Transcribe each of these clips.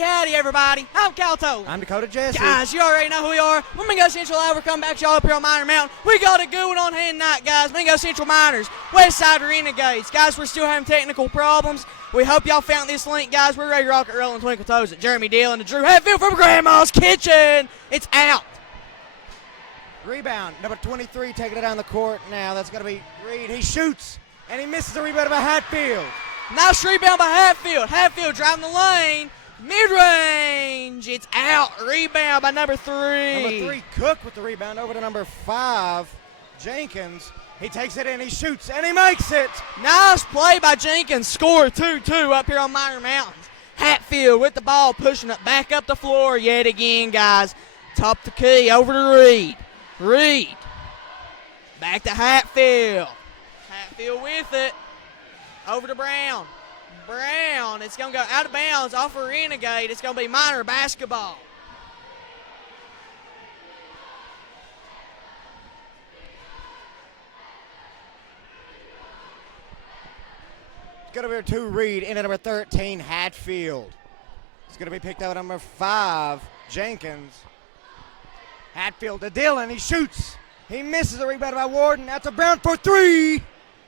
Howdy, everybody. I'm Calto. I'm Dakota Jesse. Guys, you already know who we are. We're Mingo Central. We're coming back to y'all up here on Miner Mountain. We got a good one on hand tonight, guys. Mingo Central Miners, Westside Renegades. Guys, we're still having technical problems. We hope y'all found this link, guys. We're ready to rock it, roll, and twinkle toes at Jeremy Dillon to Drew Hatfield from Grandma's Kitchen. It's out. Rebound, number 23 taking it down the court now. That's going to be Reed. He shoots, and he misses the rebound by Hatfield. Nice rebound by Hatfield. Hatfield driving the lane. Mid-range. It's out. Rebound by number 3. Number 3, Cook with the rebound over to number 5, Jenkins. He takes it in, he shoots, and he makes it. Nice play by Jenkins. Score 2-2 up here on Miner Mountains. Hatfield with the ball, pushing it back up the floor yet again, guys. Top the key, over to Reed. Reed. Back to Hatfield. Hatfield with it. Over to Brown. Brown, it's going to go out of bounds off a Renegade. It's going to be Miner basketball. It's going to be 2, Reed, in at number 13, Hatfield. It's going to be picked up at number 5, Jenkins. Hatfield to Dillon, he shoots. He misses the rebound by Warden. That's a Brown for 3,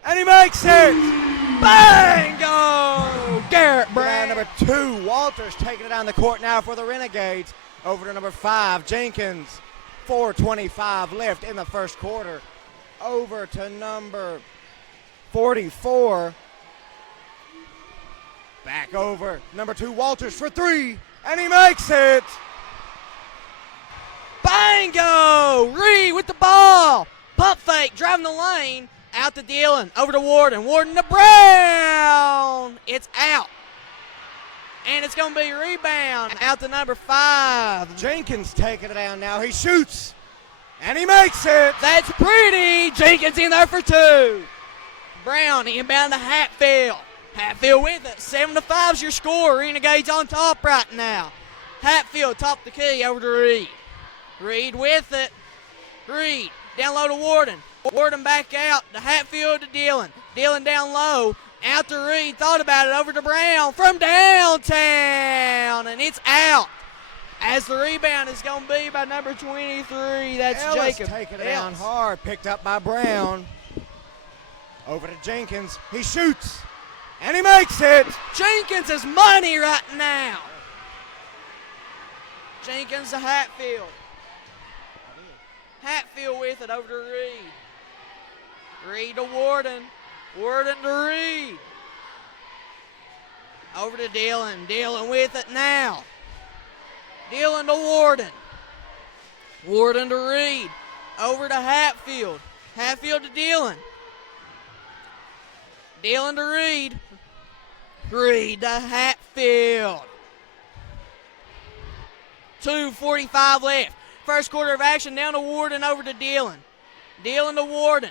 and he makes it. Bingo! Garrett Brown. Number 2, Walters taking it down the court now for the Renegades. Over to number 5, Jenkins. 4:25 left in the first quarter. Over to number 44. Back over. Number 2, Walters for 3, and he makes it. Bingo! Reed with the ball. Pump fake, driving the lane. Out to Dillon, over to Warden. Warden to Brown. It's out. And it's going to be a rebound. Out to number 5. Jenkins taking it down now. He shoots, and he makes it. That's pretty. Jenkins in there for 2. Brown inbound to Hatfield. Hatfield with it. 7-5's your score. Renegades on top right now. Hatfield top the key, over to Reed. Reed with it. Reed down low to Warden. Warden back out to Hatfield to Dillon. Dillon down low. Out to Reed. Thought about it. Over to Brown from downtown. And it's out. As the rebound is going to be by number 23. That's Ellis Jacob. taking it down hard. Picked up by Brown. Over to Jenkins. He shoots. And he makes it. Jenkins is money right now. Jenkins to Hatfield. Hatfield with it, over to Reed. Reed to Warden. Warden to Reed. Over to Dillon. Dillon with it now. Dillon to Warden. Warden to Reed. Over to Hatfield. Hatfield to Dillon. Dillon to Reed. Reed to Hatfield. 2:45 left. First quarter of action, down to Warden, over to Dillon. Dillon to Warden.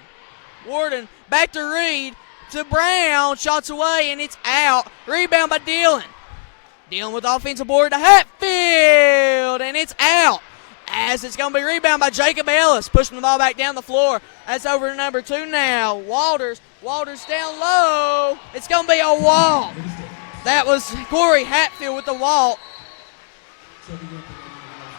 Warden back to Reed, to Brown. Shots away, and it's out. Rebound by Dillon. Dillon with the offensive board to Hatfield, and it's out. As it's going to be rebound by Jacob Ellis, pushing the ball back down the floor. That's over to number 2 now. Walters. Walters down low. It's going to be a walk. That was Corey Hatfield with the walk.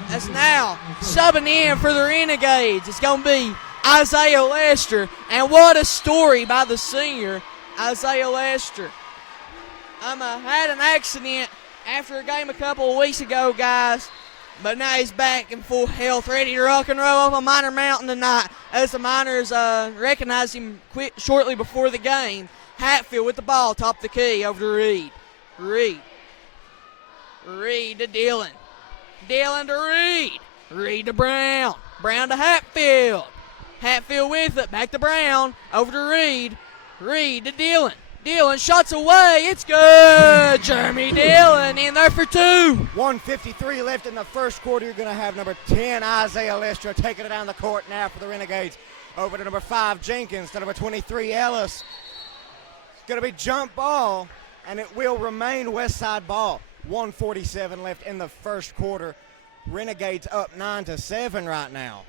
That's now subbing in for the Renegades. It's going to be Isaiah Lester. And what a story by the senior, Isaiah Lester. Had an accident after a game a couple of weeks ago, guys. But now he's back in full health, ready to rock and roll up on Miner Mountain tonight. As the Miners recognized him shortly before the game. Hatfield with the ball, top the key, over to Reed. Reed. Reed to Dillon. Dillon to Reed. Reed to Brown. Brown to Hatfield. Hatfield with it. Back to Brown. Over to Reed. Reed to Dillon. Dillon shots away. It's good. Jeremy Dillon in there for 2. 1:53 left in the first quarter. You're going to have number 10, Isaiah Lester, taking it down the court now for the Renegades. Over to number 5, Jenkins, to number 23, Ellis. It's going to be jump ball, and it will remain Westside ball. 1:47 left in the first quarter. Renegades up 9-7 right now.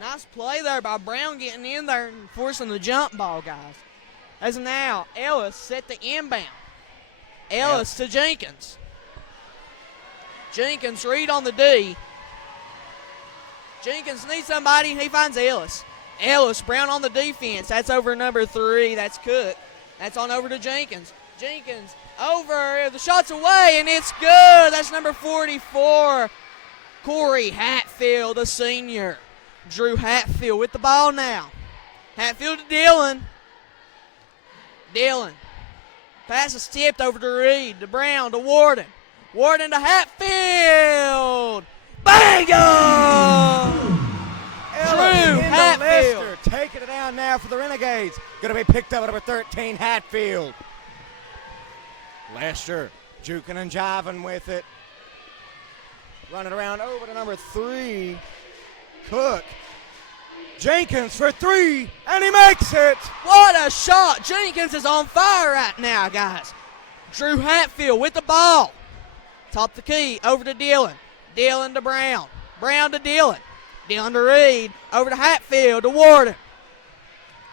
Nice play there by Brown getting in there and forcing the jump ball, guys. As now, Ellis set the inbound. Ellis to Jenkins. Jenkins, Reed on the D. Jenkins needs somebody. He finds Ellis. Ellis, Brown on the defense. That's over number 3. That's Cook. That's on over to Jenkins. Jenkins over. The shot's away, and it's good. That's number 44. Corey Hatfield, a senior. Drew Hatfield with the ball now. Hatfield to Dillon. Dillon. Pass is tipped over to Reed, to Brown, to Warden. Warden to Hatfield. Bingo! Drew Hatfield. Lester taking it down now for the Renegades. Going to be picked up at number 13, Hatfield. Lester juking and jiving with it. Running around over to number 3, Cook. Jenkins for 3, and he makes it. What a shot. Jenkins is on fire right now, guys. Drew Hatfield with the ball. Top the key, over to Dillon. Dillon to Brown. Brown to Dillon. Dillon to Reed. Over to Hatfield to Warden.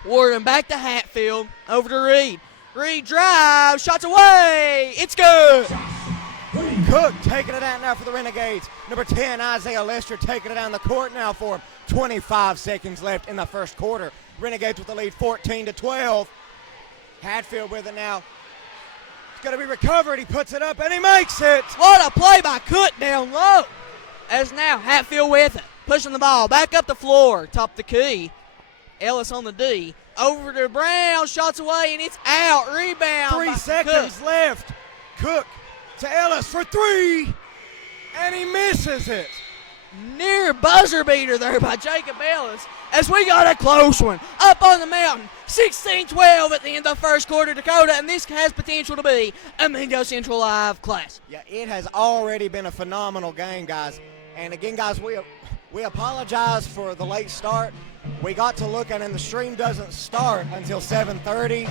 Warden back to Hatfield. Over to Reed. Reed drives. Shots away. It's good. Cook taking it out now for the Renegades. Number 10, Isaiah Lester, taking it down the court now for him. 25 seconds left in the first quarter. Renegades with the lead 14-12. Hatfield with it now. It's going to be recovered. He puts it up and he makes it. What a play by Cook down low. As now Hatfield with it. Pushing the ball back up the floor. Top the key. Ellis on the D. Over to Brown. Shots away and it's out. Rebound. 3 seconds Cook. left. Cook to Ellis for 3. And he misses it. Near buzzer beater there by Jacob Ellis as we got a close one up on the mountain. 16-12 at the end of the first quarter, Dakota, and this has potential to be a Mingo Central Live class. Yeah, it has already been a phenomenal game, guys. And again, guys, we apologize for the late start. We got to look at it, and the stream doesn't start until 7:30.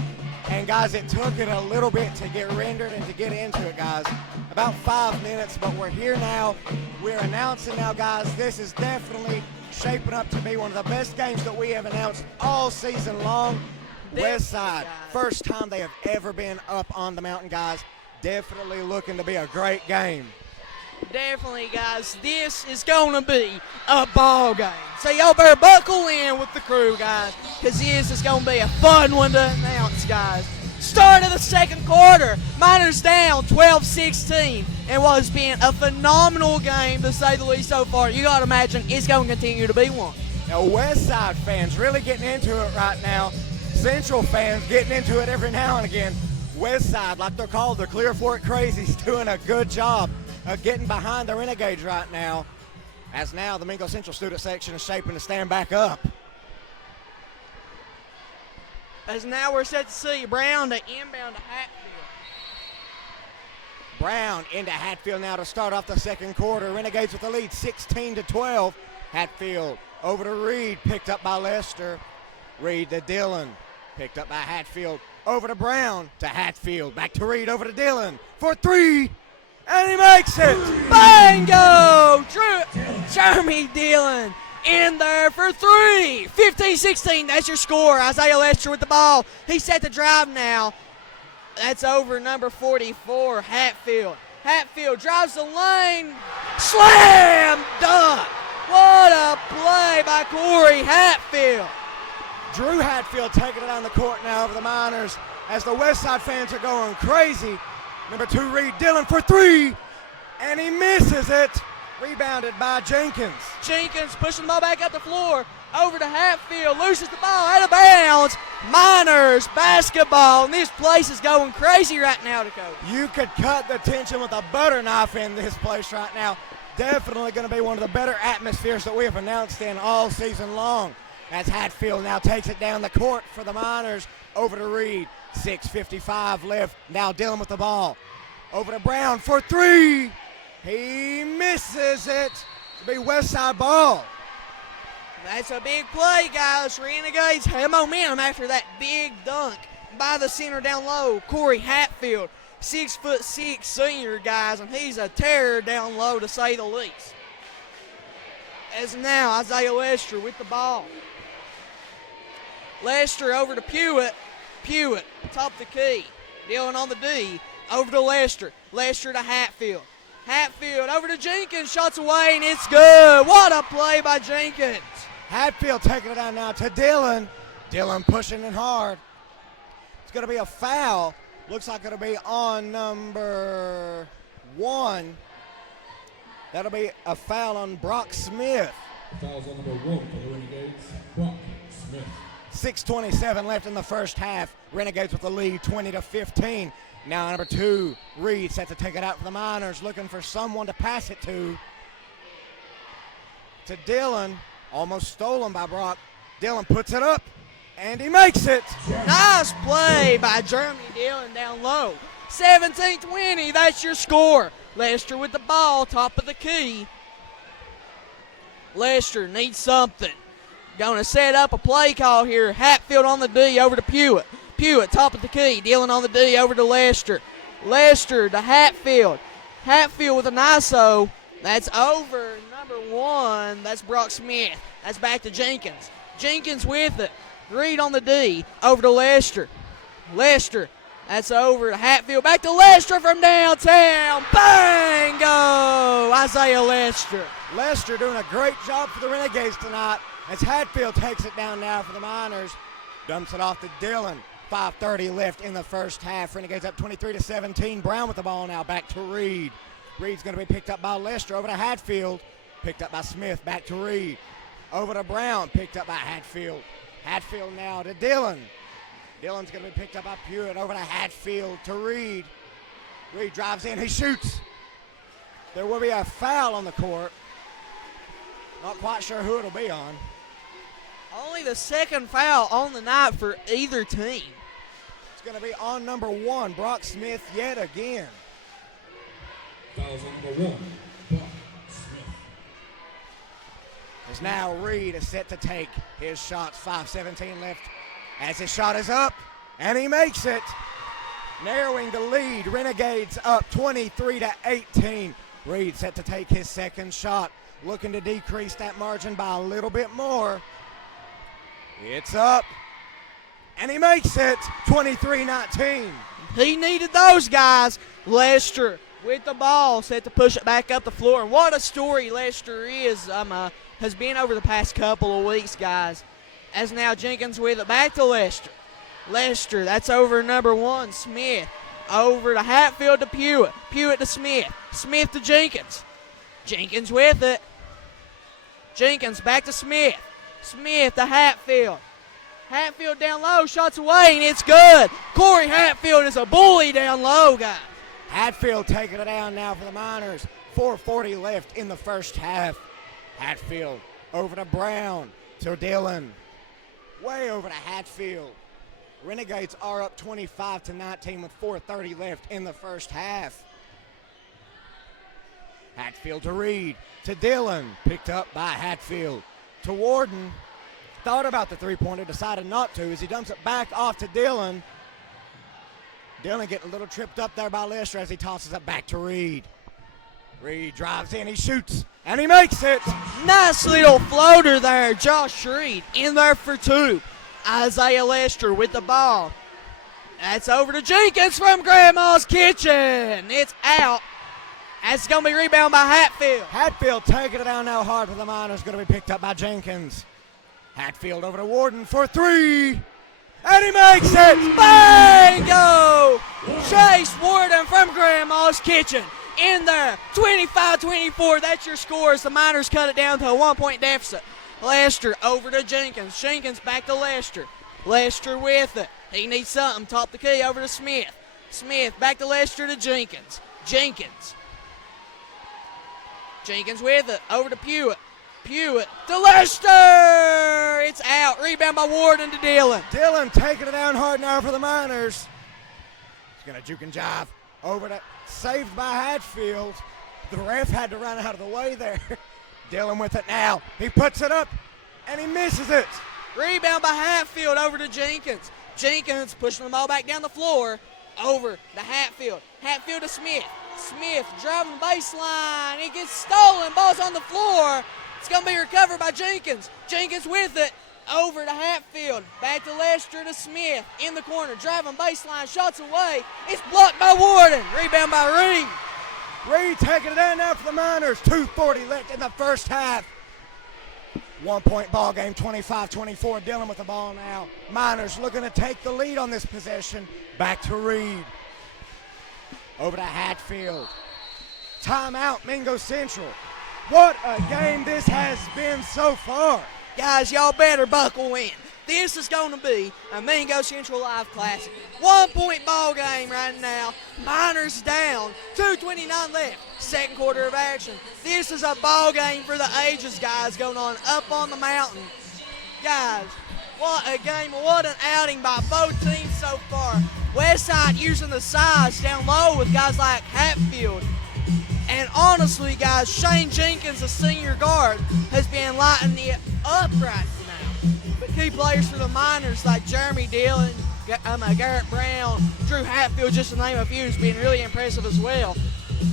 And, guys, it took it a little bit to get rendered and to get into it, guys. About 5 minutes, but we're here now. We're announcing now, guys. This is definitely shaping up to be one of the best games that we have announced all season long. Westside, first time they have ever been up on the mountain, guys. Definitely looking to be a great game. Definitely, guys. This is going to be a ball game. So y'all better buckle in with the crew, guys, because this is going to be a fun one to announce, guys. Start of the second quarter. Miners down 12-16 in what has been a phenomenal game, to say the least, so far. You got to imagine it's going to continue to be one. Now, Westside fans really getting into it right now. Central fans getting into it every now and again. Westside, like they're called, the Clear Fork Crazies, doing a good job of getting behind the Renegades right now, as now the Mingo Central student section is shaping to stand back up. As now we're set to see Brown to inbound to Hatfield. Brown into Hatfield now to start off the second quarter. Renegades with the lead 16-12. Hatfield over to Reed, picked up by Lester. Reed to Dillon, picked up by Hatfield. Over to Brown to Hatfield. Back to Reed, over to Dillon for 3. And he makes it! Bingo! Jeremy Dillon in there for 3. 15-16, that's your score. Isaiah Lester with the ball. He's set to drive now. That's over number 44, Hatfield. Hatfield drives the lane. Slam dunk! What a play by Corey Hatfield. Drew Hatfield taking it down the court now over the Miners as the Westside fans are going crazy. Number 2, Reed Dillon for 3, and he misses it. Rebounded by Jenkins. Jenkins pushing the ball back up the floor. Over to Hatfield, loses the ball out of bounds. Miners basketball, and this place is going crazy right now, Dakota. You could cut the tension with a butter knife in this place right now. Definitely going to be one of the better atmospheres that we have announced in all season long. As Hatfield now takes it down the court for the Miners. Over to Reed. 6:55 left. Now Dillon with the ball. Over to Brown for 3. He misses it. To be Westside ball. That's a big play, guys. Renegades have momentum after that big dunk by the center down low. Corey Hatfield, 6'6" senior, guys, and he's a terror down low, to say the least. As now Isaiah Lester with the ball. Lester over to Pewitt. Pewitt, top the key. Dillon on the D. Over to Lester. Lester to Hatfield. Hatfield over to Jenkins, shots away, and it's good. What a play by Jenkins. Hatfield taking it down now to Dillon. Dillon pushing it hard. It's going to be a foul. Looks like it'll be on number 1. That'll be a foul on Brock Smith. Foul's on number 1 for the Renegades, Brock Smith. 6:27 left in the first half. Renegades with the lead, 20-15. Now number 2, Reed, set to take it out for the Miners, looking for someone to pass it to. To Dillon, almost stolen by Brock. Dillon puts it up, and he makes it. Nice play by Jeremy Dillon down low. 17-20, that's your score. Lester with the ball, top of the key. Lester needs something. Going to set up a play call here. Hatfield on the D over to Pewitt. Pewitt, top of the key. Dillon on the D over to Lester. Lester to Hatfield. Hatfield with an ISO. That's over number 1. That's Brock Smith. That's back to Jenkins. Jenkins with it. Reed on the D. Over to Lester. Lester. That's over to Hatfield. Back to Lester from downtown. Bang! Go! Isaiah Lester. Lester doing a great job for the Renegades tonight as Hatfield takes it down now for the Miners. Dumps it off to Dillon. 5:30 left in the first half. Renegades up 23-17. Brown with the ball now. Back to Reed. Reed's going to be picked up by Lester. Over to Hatfield. Picked up by Smith. Back to Reed. Over to Brown. Picked up by Hatfield. Hatfield now to Dillon. Dillon's going to be picked up by Pewitt. Over to Hatfield to Reed. Reed drives in. He shoots. There will be a foul on the court. Not quite sure who it'll be on. Only the second foul on the night for either team. It's going to be on number 1, Brock Smith, yet again. Foul's on number 1, Brock Smith. As now Reed is set to take his shots. 5:17 left as his shot is up, and he makes it. Narrowing the lead. Renegades up 23-18. Reed set to take his second shot. Looking to decrease that margin by a little bit more. It's up, and he makes it. 23-19. He needed those guys. Lester with the ball, set to push it back up the floor. And what a story Lester has been over the past couple of weeks, guys. As now Jenkins with it, back to Lester. Lester, that's over number 1, Smith. Over to Hatfield to Pewitt. Pewitt to Smith. Smith to Jenkins. Jenkins with it. Jenkins back to Smith. Smith to Hatfield. Hatfield down low, shots away, and it's good. Corey Hatfield is a bully down low, guys. Hatfield taking it down now for the Miners. 4:40 left in the first half. Hatfield over to Brown to Dillon. Way over to Hatfield. Renegades are up 25-19 with 4:30 left in the first half. Hatfield to Reed, to Dillon, picked up by Hatfield. To Warden, thought about the three-pointer, decided not to as he dumps it back off to Dillon. Dillon getting a little tripped up there by Lester as he tosses it back to Reed. Reed drives in, he shoots, and he makes it. Nice little floater there, Josh Reed in there for 2. Isaiah Lester with the ball. That's over to Jenkins from Grandma's Kitchen. It's out. That's going to be rebounded by Hatfield. Hatfield taking it down now hard for the Miners. Going to be picked up by Jenkins. Hatfield over to Warden for 3. And he makes it. Bingo! Chase Warden from Grandma's Kitchen in there. 25-24. That's your score as the Miners cut it down to a 1-point deficit. Lester over to Jenkins. Jenkins back to Lester. Lester with it. He needs something. Top the key over to Smith. Smith back to Lester to Jenkins. Jenkins with it. Over to Pewitt. Pewitt to Lester. It's out. Rebound by Warden to Dillon. Dillon taking it down hard now for the Miners. He's going to juke and jive. Over to saved by Hatfield. The ref had to run out of the way there. Dillon with it now. He puts it up, and he misses it. Rebound by Hatfield over to Jenkins. Jenkins pushing the ball back down the floor. Over to Hatfield. Hatfield to Smith. Smith driving the baseline. It gets stolen. Ball's on the floor. It's going to be recovered by Jenkins. Jenkins with it. Over to Hatfield. Back to Lester to Smith. In the corner. Driving baseline. Shots away. It's blocked by Warden. Rebound by Reed. Reed taking it down now for the Miners. 2:40 left in the first half. 1 point ball game, 25-24. Dillon with the ball now. Miners looking to take the lead on this possession. Back to Reed. Over to Hatfield. Timeout, Mingo Central. What a game this has been so far. Guys, y'all better buckle in. This is going to be a Mingo Central Live Classic. 1 point ball game right now. Miners down. 2:29 left. Second quarter of action. This is a ball game for the ages, guys, going on up on the mountain. Guys, what a game. What an outing by both teams so far. Westside using the size down low with guys like Hatfield. And honestly, guys, Shane Jenkins, the senior guard, has been lighting it up right now. But key players for the Miners like Jeremy Dillon, Garrett Brown, Drew Hatfield, just to name a few, has been really impressive as well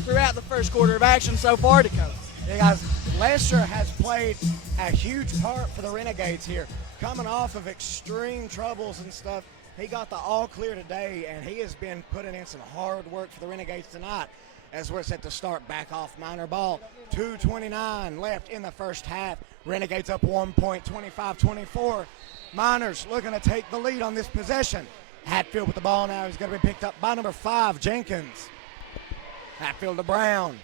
throughout the first quarter of action so far, Dakota. Yeah, guys, Lester has played a huge part for the Renegades here. Coming off of extreme troubles and stuff, he got the all clear today, and he has been putting in some hard work for the Renegades tonight as we're set to start back off Miner ball. 2:29 left in the first half. Renegades up 1 point, 25-24. Miners looking to take the lead on this possession. Hatfield with the ball now. He's going to be picked up by number 5, Jenkins. Hatfield to Brown.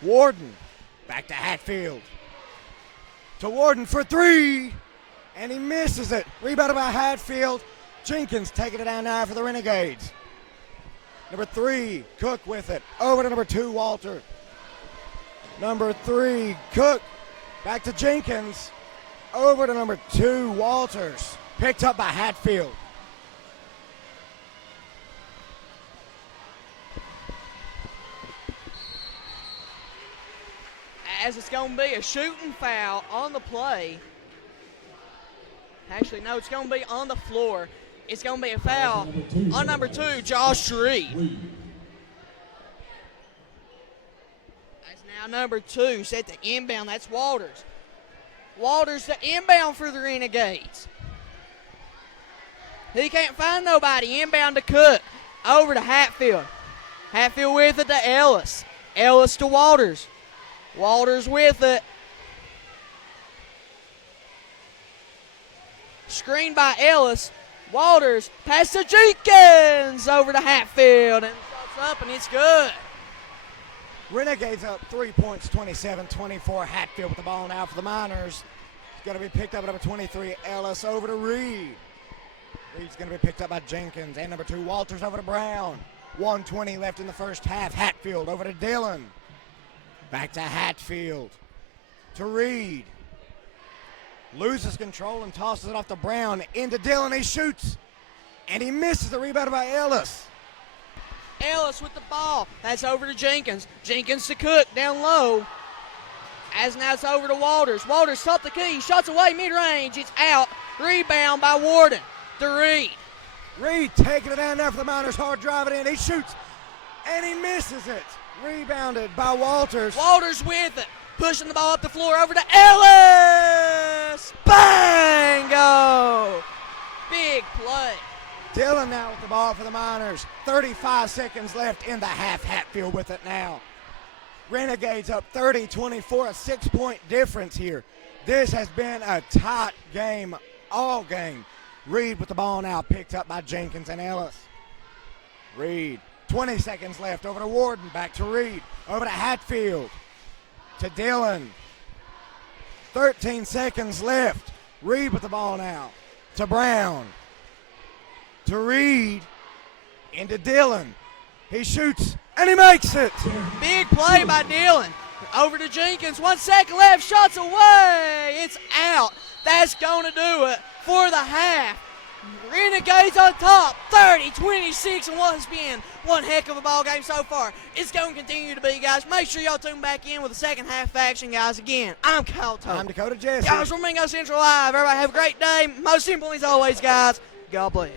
Warden. Back to Hatfield. To Warden for 3. And he misses it. Rebounded by Hatfield. Jenkins taking it down now for the Renegades. Number 3, Cook with it. Over to number 2, Walter. Number 3, Cook. Back to Jenkins. Over to number 2, Walters. Picked up by Hatfield. As it's going to be a shooting foul on the play. Actually, no, it's going to be on the floor. It's going to be a foul on number 2, Josh Reed. That's now number 2 set to inbound. That's Walters. Walters to inbound for the Renegades. He can't find nobody. Inbound to Cook. Over to Hatfield. Hatfield with it to Ellis. Ellis to Walters. Walters with it. Screen by Ellis. Walters pass to Jenkins. Over to Hatfield. And shots up, and it's good. Renegades up 3 points, 27-24. Hatfield with the ball now for the Miners. It's going to be picked up at number 23, Ellis. Over to Reed. Reed's going to be picked up by Jenkins. And number 2, Walters over to Brown. 1:20 left in the first half. Hatfield over to Dillon. Back to Hatfield. To Reed. Loses control and tosses it off to Brown. Into Dillon. He shoots. And he misses the rebound by Ellis. Ellis with the ball. That's over to Jenkins. Jenkins to Cook down low. As now it's over to Walters. Walters top the key. Shots away mid-range. It's out. Rebound by Warden. To Reed. Reed taking it down there for the Miners. Hard driving in. He shoots. And he misses it. Rebounded by Walters. Walters with it. Pushing the ball up the floor over to Ellis. Bango. Big play. Dillon now with the ball for the Miners. 35 seconds left in the half. Hatfield with it now. Renegades up 30-24, a 6-point difference here. This has been a tight game all game. Reed with the ball now, picked up by Jenkins and Ellis. Reed, 20 seconds left, over to Warden, back to Reed, over to Hatfield, to Dillon. 13 seconds left. Reed with the ball now, to Brown, to Reed, into Dillon. He shoots, and he makes it. Big play by Dillon. Over to Jenkins. 1 second left. Shots away. It's out. That's going to do it for the half. Renegades on top, 30-26, and what has been one heck of a ball game so far. It's going to continue to be, guys. Make sure y'all tune back in with the second half action, guys. Again, I'm Kyle Tote. I'm Dakota Jesse. Guys, from Mingo Central Live. Everybody have a great day. Most simple as always, guys. God bless.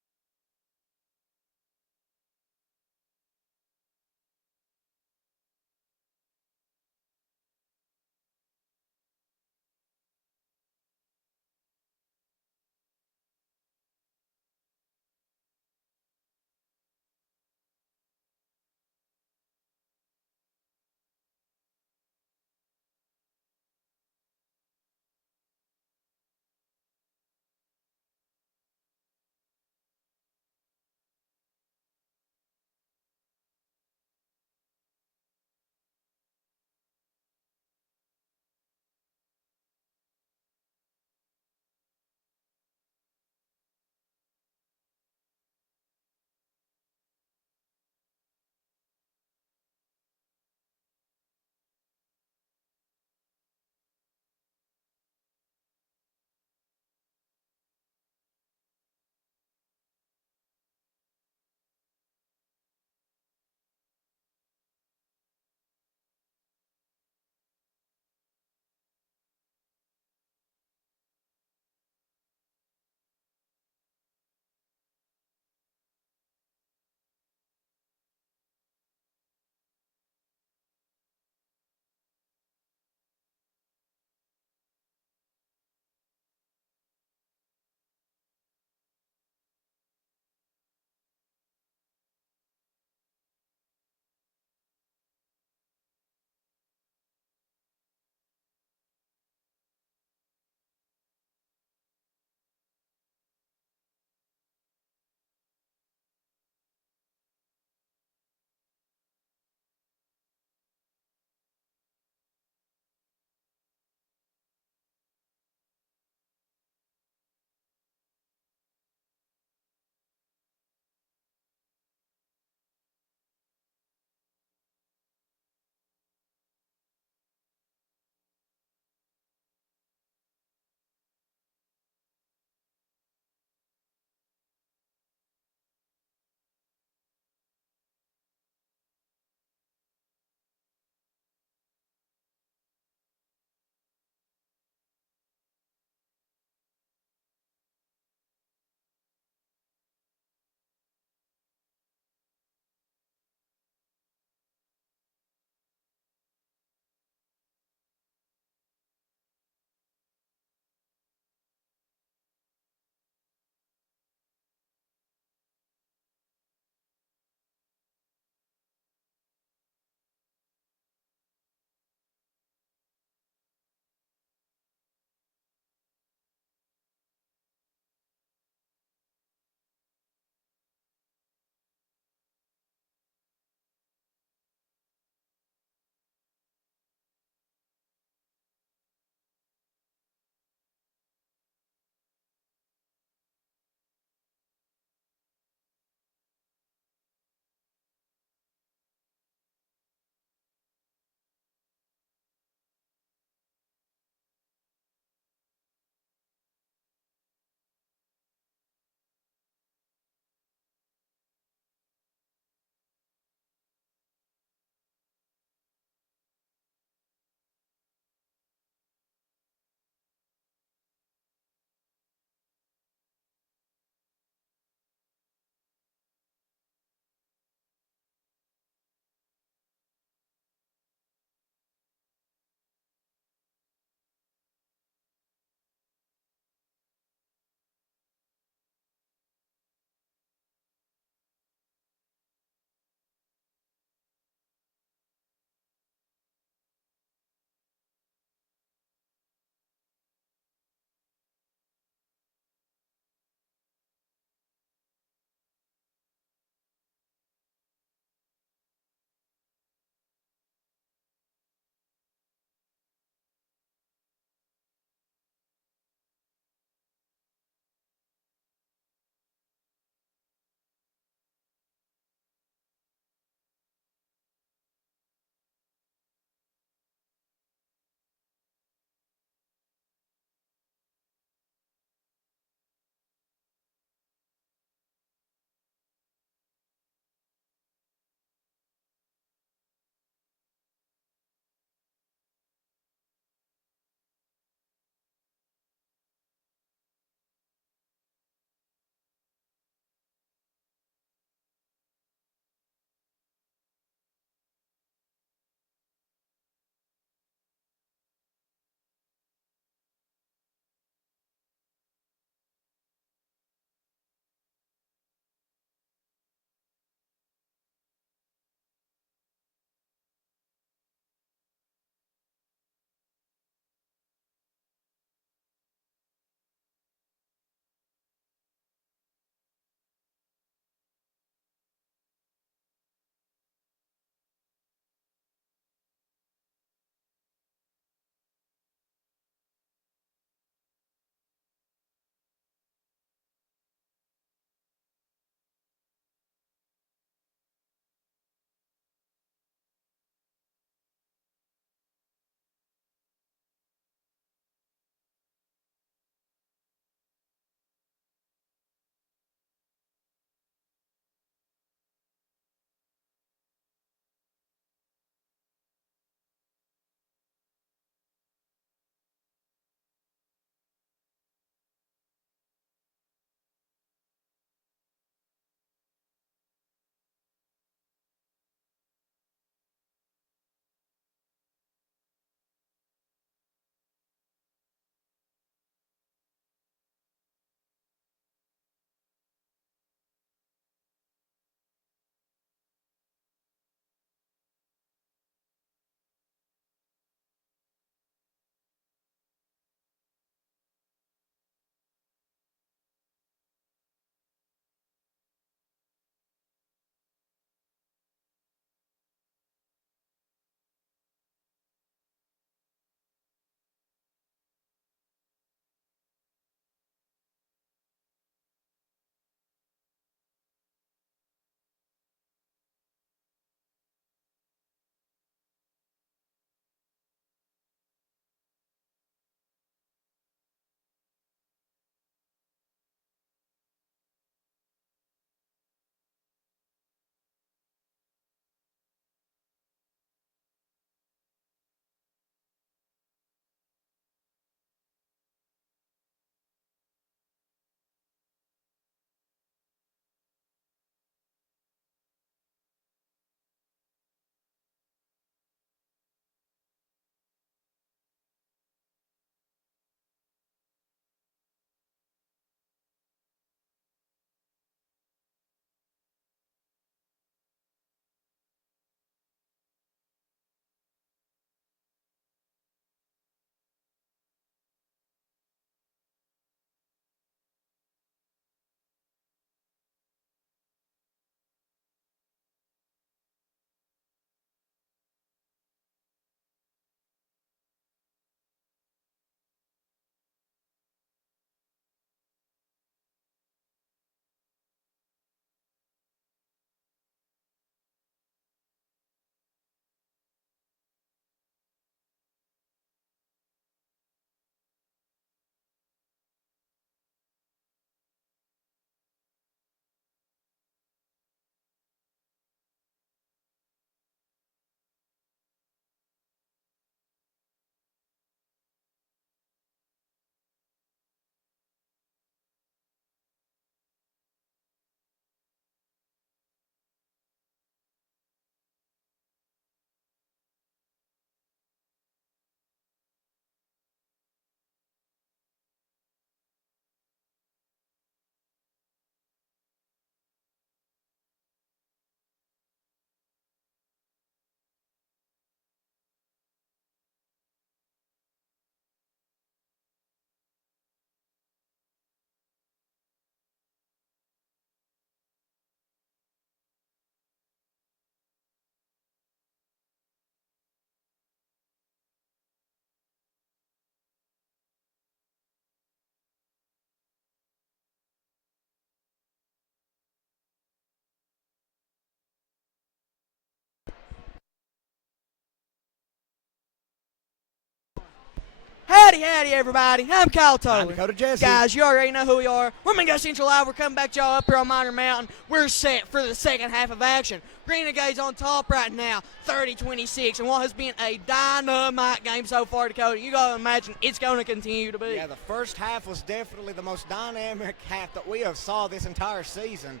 Howdy, everybody. I'm Kyle Toller. I'm Dakota Jesse. Guys, you already know who we are. We're Mingo Central Live. We're coming back to y'all up here on Minor Mountain. We're set for the second half of action. Renegades on top right now, 30-26, and what has been a dynamite game so far, Dakota. You got to imagine it's going to continue to be. Yeah, the first half was definitely the most dynamic half that we have saw this entire season.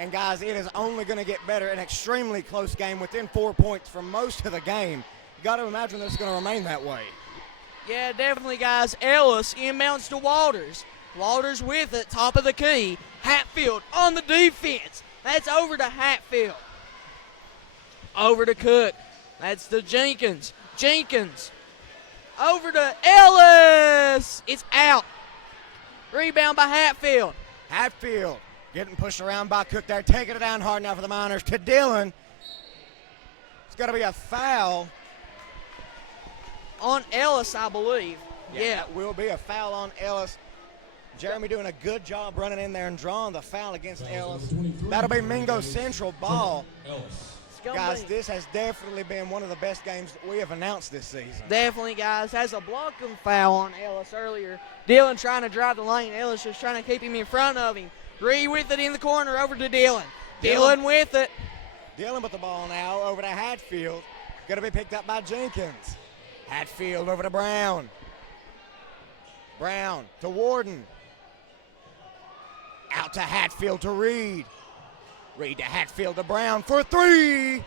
And, guys, it is only going to get better. An extremely close game within 4 points for most of the game. You got to imagine that it's going to remain that way. Yeah, definitely, guys. Ellis inbounds to Walters. Walters with it, top of the key. Hatfield on the defense. That's over to Hatfield. Over to Cook. That's to Jenkins. Jenkins over to Ellis. It's out. Rebound by Hatfield. Hatfield getting pushed around by Cook there, taking it down hard now for the Miners to Dillon. It's going to be a foul on Ellis, I believe. Yeah. That will be a foul on Ellis. Jeremy doing a good job running in there and drawing the foul against Ellis. That'll be Mingo Central ball. Guys, this has definitely been one of the best games that we have announced this season. Definitely, guys. Has a blocking foul on Ellis earlier. Dillon trying to drive the lane. Ellis just trying to keep him in front of him. Reed with it in the corner over to Dillon. Dillon with it. Dillon with the ball now over to Hatfield. Going to be picked up by Jenkins. Hatfield over to Brown. Brown to Warden. Out to Hatfield to Reed. Reed to Hatfield to Brown for three.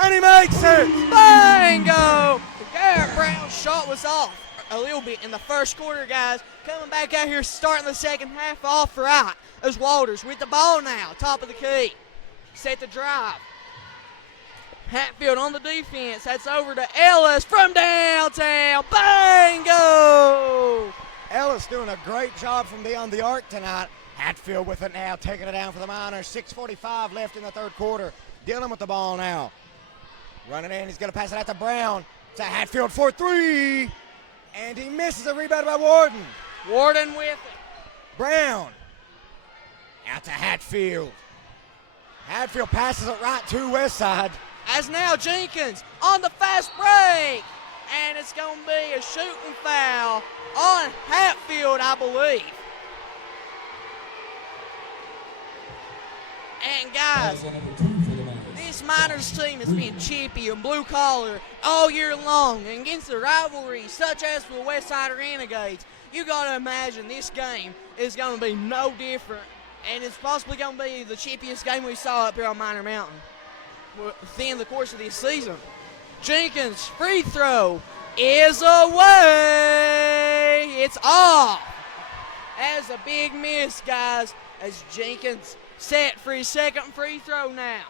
And he makes it. Bingo! Garrett Brown's shot was off a little bit in the first quarter, guys. Coming back out here, starting the second half off right as Walters with the ball now, top of the key. Set the drive. Hatfield on the defense. That's over to Ellis from downtown. Bingo! Ellis doing a great job from beyond the arc tonight. Hatfield with it now, taking it down for the Miners. 6:45 left in the third quarter. Dillon with the ball now. Running in, he's going to pass it out to Brown. To Hatfield for three. And he misses a rebound by Warden. Warden with it. Brown. Out to Hatfield. Hatfield passes it right to Westside. As now Jenkins on the fast break. And it's going to be a shooting foul on Hatfield, I believe. And guys, this Miners team has been chippy and blue collar all year long, and against the rivalries such as for the Westside Renegades, you got to imagine this game is going to be no different, and it's possibly going to be the chippiest game we saw up here on Minor Mountain within the course of this season. Jenkins' free throw is away. It's off. As a big miss, guys, as Jenkins set for his second free throw now.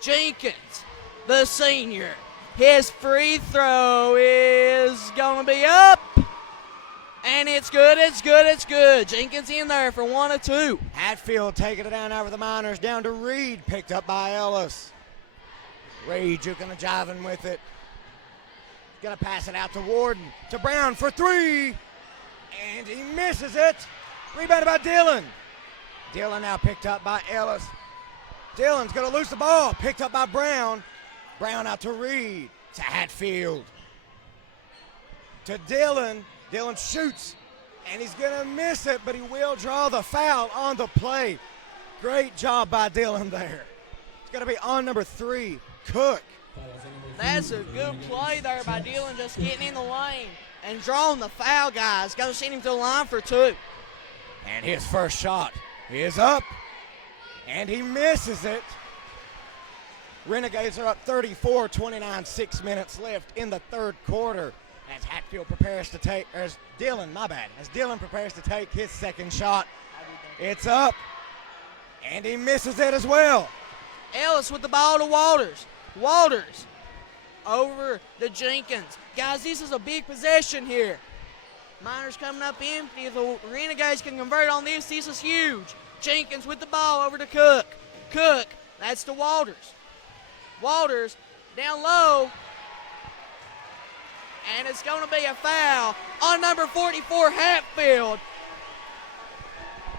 Jenkins, the senior, his free throw is going to be up. And it's good, it's good, it's good. Jenkins in there for 1 of 2. Hatfield taking it down over the Miners, down to Reed, picked up by Ellis. Reed juking and jiving with it. Gonna pass it out to Warden, to Brown for three. And he misses it. Rebounded by Dillon. Dillon now picked up by Ellis. Dillon's going to lose the ball. Picked up by Brown. Brown out to Reed. To Hatfield. To Dillon. Dillon shoots. And he's going to miss it, but he will draw the foul on the play. Great job by Dillon there. It's going to be on number 3, Cook. That's a good play there by Dillon, just getting in the lane and drawing the foul, guys. Got to send him to the line for 2. And his first shot is up, and he misses it. Renegades are up 34-29, 6 minutes left in the third quarter. As Hatfield prepares to take, or as Dillon prepares to take his second shot. It's up, and he misses it as well. Ellis with the ball to Walters. Walters over to Jenkins. Guys, this is a big possession here. Miners coming up empty. If the Renegades can convert on this, this is huge. Jenkins with the ball over to Cook. Cook, that's to Walters. Walters down low. And it's going to be a foul on number 44, Hatfield.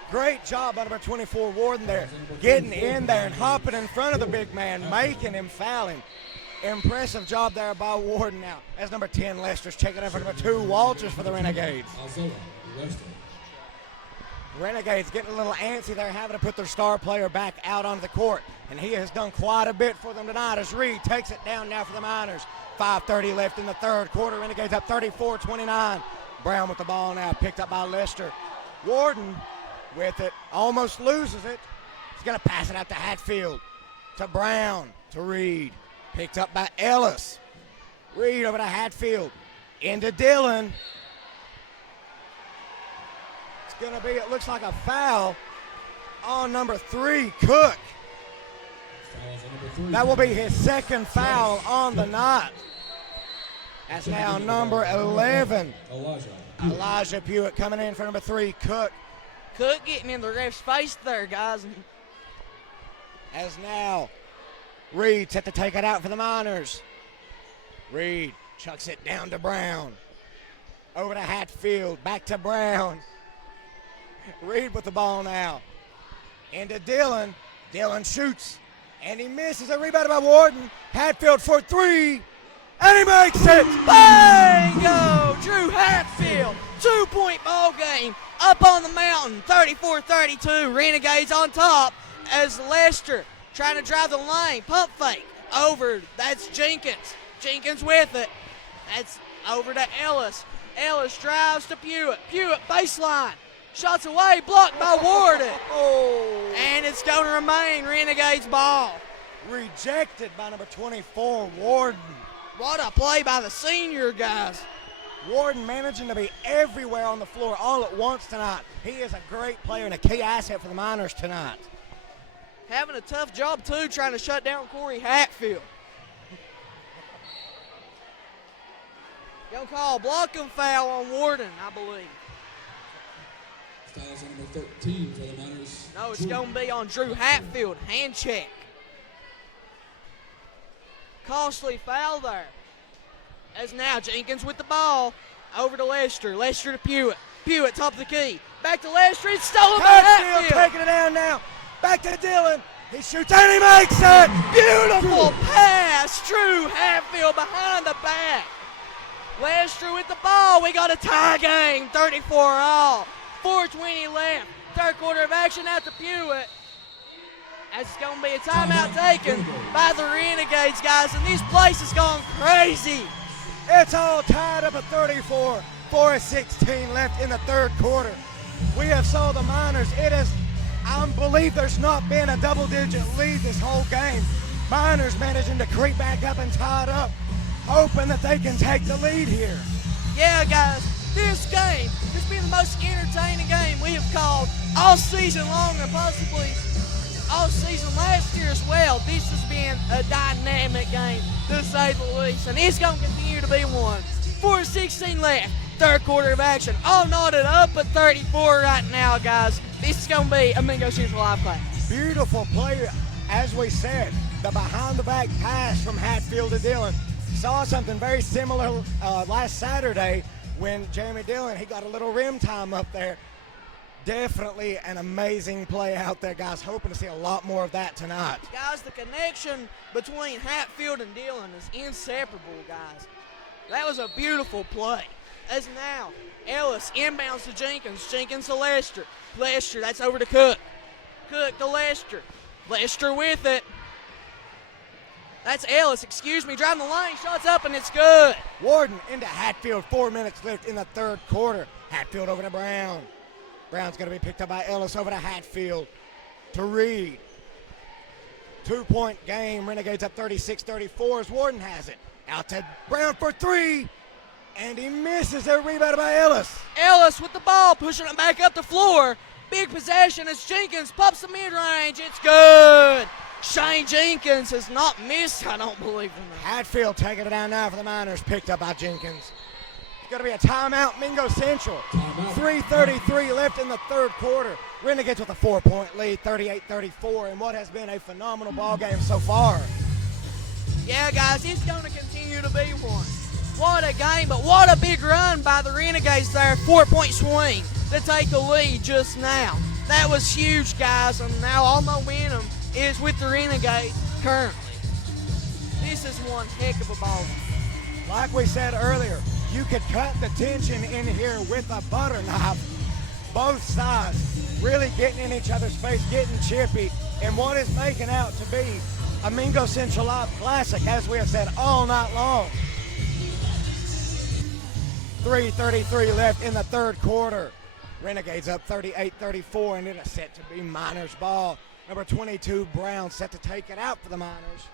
Great job by number 24, Warden there. Getting in there and hopping in front of the big man, making him foul him. Impressive job there by Warden now. As number 10, Lester's checking in for number 2, Walters for the Renegades. Isaiah Lester. Renegades getting a little antsy there, having to put their star player back out onto the court. And he has done quite a bit for them tonight as Reed takes it down now for the Miners. 5:30 left in the third quarter. Renegades up 34-29. Brown with the ball now, picked up by Lester. Warden with it, almost loses it. He's going to pass it out to Hatfield, to Brown, to Reed. Picked up by Ellis. Reed over to Hatfield, into Dillon. It's going to be, it looks like a foul on number 3, Cook. That will be his second foul on the night. That's now number 11. Elijah Pewitt coming in for number 3, Cook. Cook getting in the ref's face there, guys. As now Reed set to take it out for the Miners. Reed chucks it down to Brown. Over to Hatfield, back to Brown. Reed with the ball now. Into Dillon. Dillon shoots, and he misses. A rebound by Warden. Hatfield for 3, and he makes it. Bingo! Drew Hatfield, 2-point ball game up on the mountain, 34-32. Renegades on top as Lester trying to drive the lane, pump fake over. That's Jenkins. Jenkins with it. That's over to Ellis. Ellis drives to Pewitt. Pewitt baseline. Shots away, blocked by Warden. Oh. And it's going to remain Renegades ball. Rejected by number 24, Warden. What a play by the senior, guys. Warden managing to be everywhere on the floor all at once tonight. He is a great player and a key asset for the Miners tonight. Having a tough job, too, trying to shut down Corey Hatfield. Gonna call a blocking foul on Warden, I believe. Fouls on number 13 for the Miners. No, it's going to be on Drew Hatfield. Hand check. Costly foul there. As now Jenkins with the ball. Over to Lester. Lester to Pewitt. Pewitt, top of the key. Back to Lester. It's stolen by Hatfield Hatfield. taking it down now. Back to Dillon. He shoots and he makes it. Beautiful pass. Drew Hatfield behind the back. Lester with the ball. We got a tie game. 34 all. 4:20 left. Third quarter of action out to Pewitt. As it's going to be a timeout taken by the Renegades, guys. And this place is going crazy. It's all tied up at 34. 4:16 left in the third quarter. We have saw the Miners. It is, I believe there's not been a double-digit lead this whole game. Miners managing to creep back up and tie it up, hoping that they can take the lead here. Yeah, guys, this game has been the most entertaining game we have called all season long and possibly all season last year as well. This has been a dynamic game, to say the least, and it's going to continue to be one. 4:16 left, third quarter of action. All knotted up at 34 right now, guys. This is going to be a Mingo Central live play. Beautiful play, as we said, the behind-the-back pass from Hatfield to Dillon. Saw something very similar last Saturday when Jeremy Dillon, he got a little rim time up there. Definitely an amazing play out there, guys. Hoping to see a lot more of that tonight. Guys, the connection between Hatfield and Dillon is inseparable, guys. That was a beautiful play. As now, Ellis inbounds to Jenkins. Jenkins to Lester. Lester, that's over to Cook. Cook to Lester. Lester with it. That's Ellis, driving the lane, shots up, and it's good. Warden into Hatfield, 4 minutes left in the third quarter. Hatfield over to Brown. Brown's going to be picked up by Ellis, over to Hatfield, to Reed. 2-point game, Renegades up 36-34 as Warden has it. Out to Brown for 3, and he misses a rebound by Ellis. Ellis with the ball, pushing it back up the floor. Big possession as Jenkins pops the mid-range. It's good. Shane Jenkins has not missed, I don't believe in that. Hatfield taking it down now for the Miners, picked up by Jenkins. It's going to be a timeout, Mingo Central. 3:33 left in the third quarter. Renegades with a 4-point lead, 38-34, in what has been a phenomenal ball game so far. Yeah, guys, it's going to continue to be one. What a game, but what a big run by the Renegades there. 4-point swing to take the lead just now. That was huge, guys, and now all momentum is with the Renegades currently. This is one heck of a ball game. Like we said earlier, you could cut the tension in here with a butter knife. Both sides really getting in each other's face, getting chippy, and what is making out to be a Mingo Central Live classic, as we have said all night long. 3:33 left in the third quarter. Renegades up 38-34, and it is set to be Miners' ball. Number 22, Brown, set to take it out for the Miners.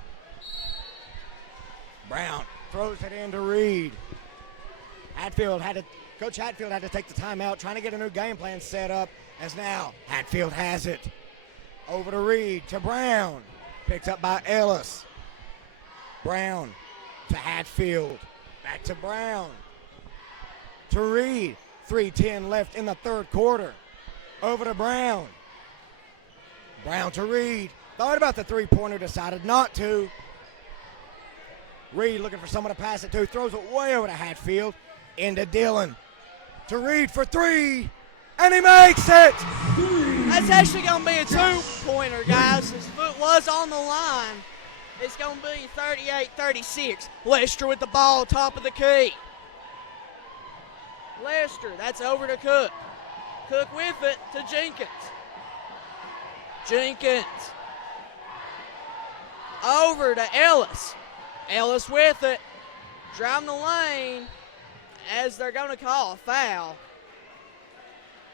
Brown throws it into Reed. Coach Hatfield had to take the timeout, trying to get a new game plan set up, as now Hatfield has it. Over to Reed, to Brown. Picked up by Ellis. Brown to Hatfield. Back to Brown. To Reed. 3:10 left in the third quarter. Over to Brown. Brown to Reed. Thought about the three-pointer, decided not to. Reed looking for someone to pass it to. Throws it way over to Hatfield. Into Dillon. To Reed for three. And he makes it! That's actually going to be a two-pointer, guys. His foot was on the line. It's going to be 38-36. Lester with the ball, top of the key. Lester, that's over to Cook. Cook with it to Jenkins. Jenkins. Over to Ellis. Ellis with it. Driving the lane as they're going to call a foul.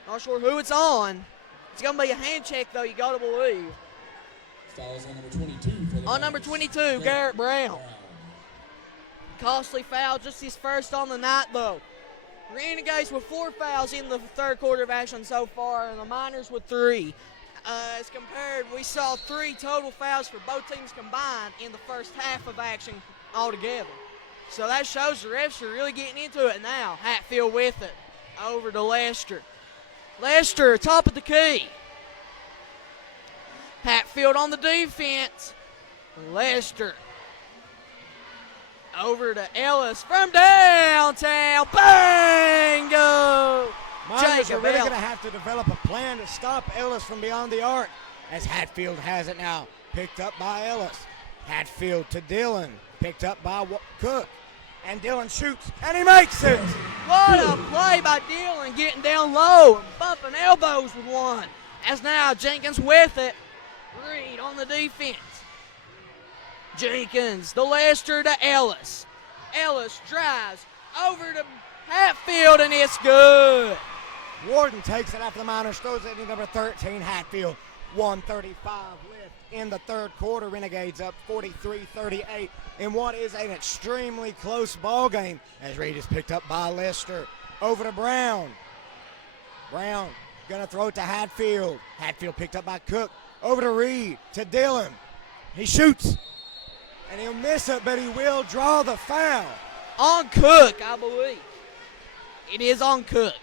Not sure who it's on. It's going to be a hand check, though, you got to believe. Fouls on number 22. For the On number 22, Garrett Brown. Costly foul, just his first on the night, though. Renegades with 4 fouls in the third quarter of action so far, and the Miners with 3. As compared, we saw 3 total fouls for both teams combined in the first half of action altogether. So that shows the refs are really getting into it now. Hatfield with it. Over to Lester. Lester, top of the key. Hatfield on the defense. Lester. Over to Ellis from downtown. Bingo! Miners are really going to have to develop a plan to stop Ellis from beyond the arc, as Hatfield has it now. Picked up by Ellis. Hatfield to Dillon. Picked up by Cook. And Dillon shoots, and he makes it! What a play by Dillon, getting down low and bumping elbows with one. As now Jenkins with it. Reed on the defense. Jenkins, the Lester to Ellis. Ellis drives over to Hatfield, and it's good. Warden takes it after the Miners, throws it into number 13, Hatfield. 1:35 left in the third quarter. Renegades up 43-38 in what is an extremely close ball game, as Reed is picked up by Lester. Over to Brown. Brown gonna throw it to Hatfield. Hatfield picked up by Cook. Over to Reed, to Dillon. He shoots, and he'll miss it, but he will draw the foul. On Cook, I believe. It is on Cook.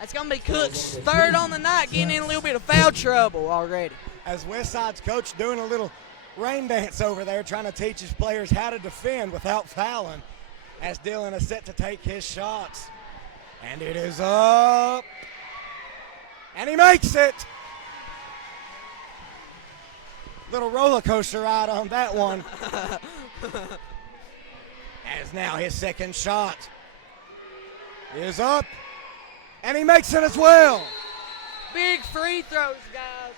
That's going to be Cook's third on the night, getting in a little bit of foul trouble already. As Westside's coach doing a little rain dance over there, trying to teach his players how to defend without fouling, as Dillon is set to take his shots. And it is up. And he makes it. Little roller coaster ride on that one. As now his second shot is up. And he makes it as well. Big free throws, guys.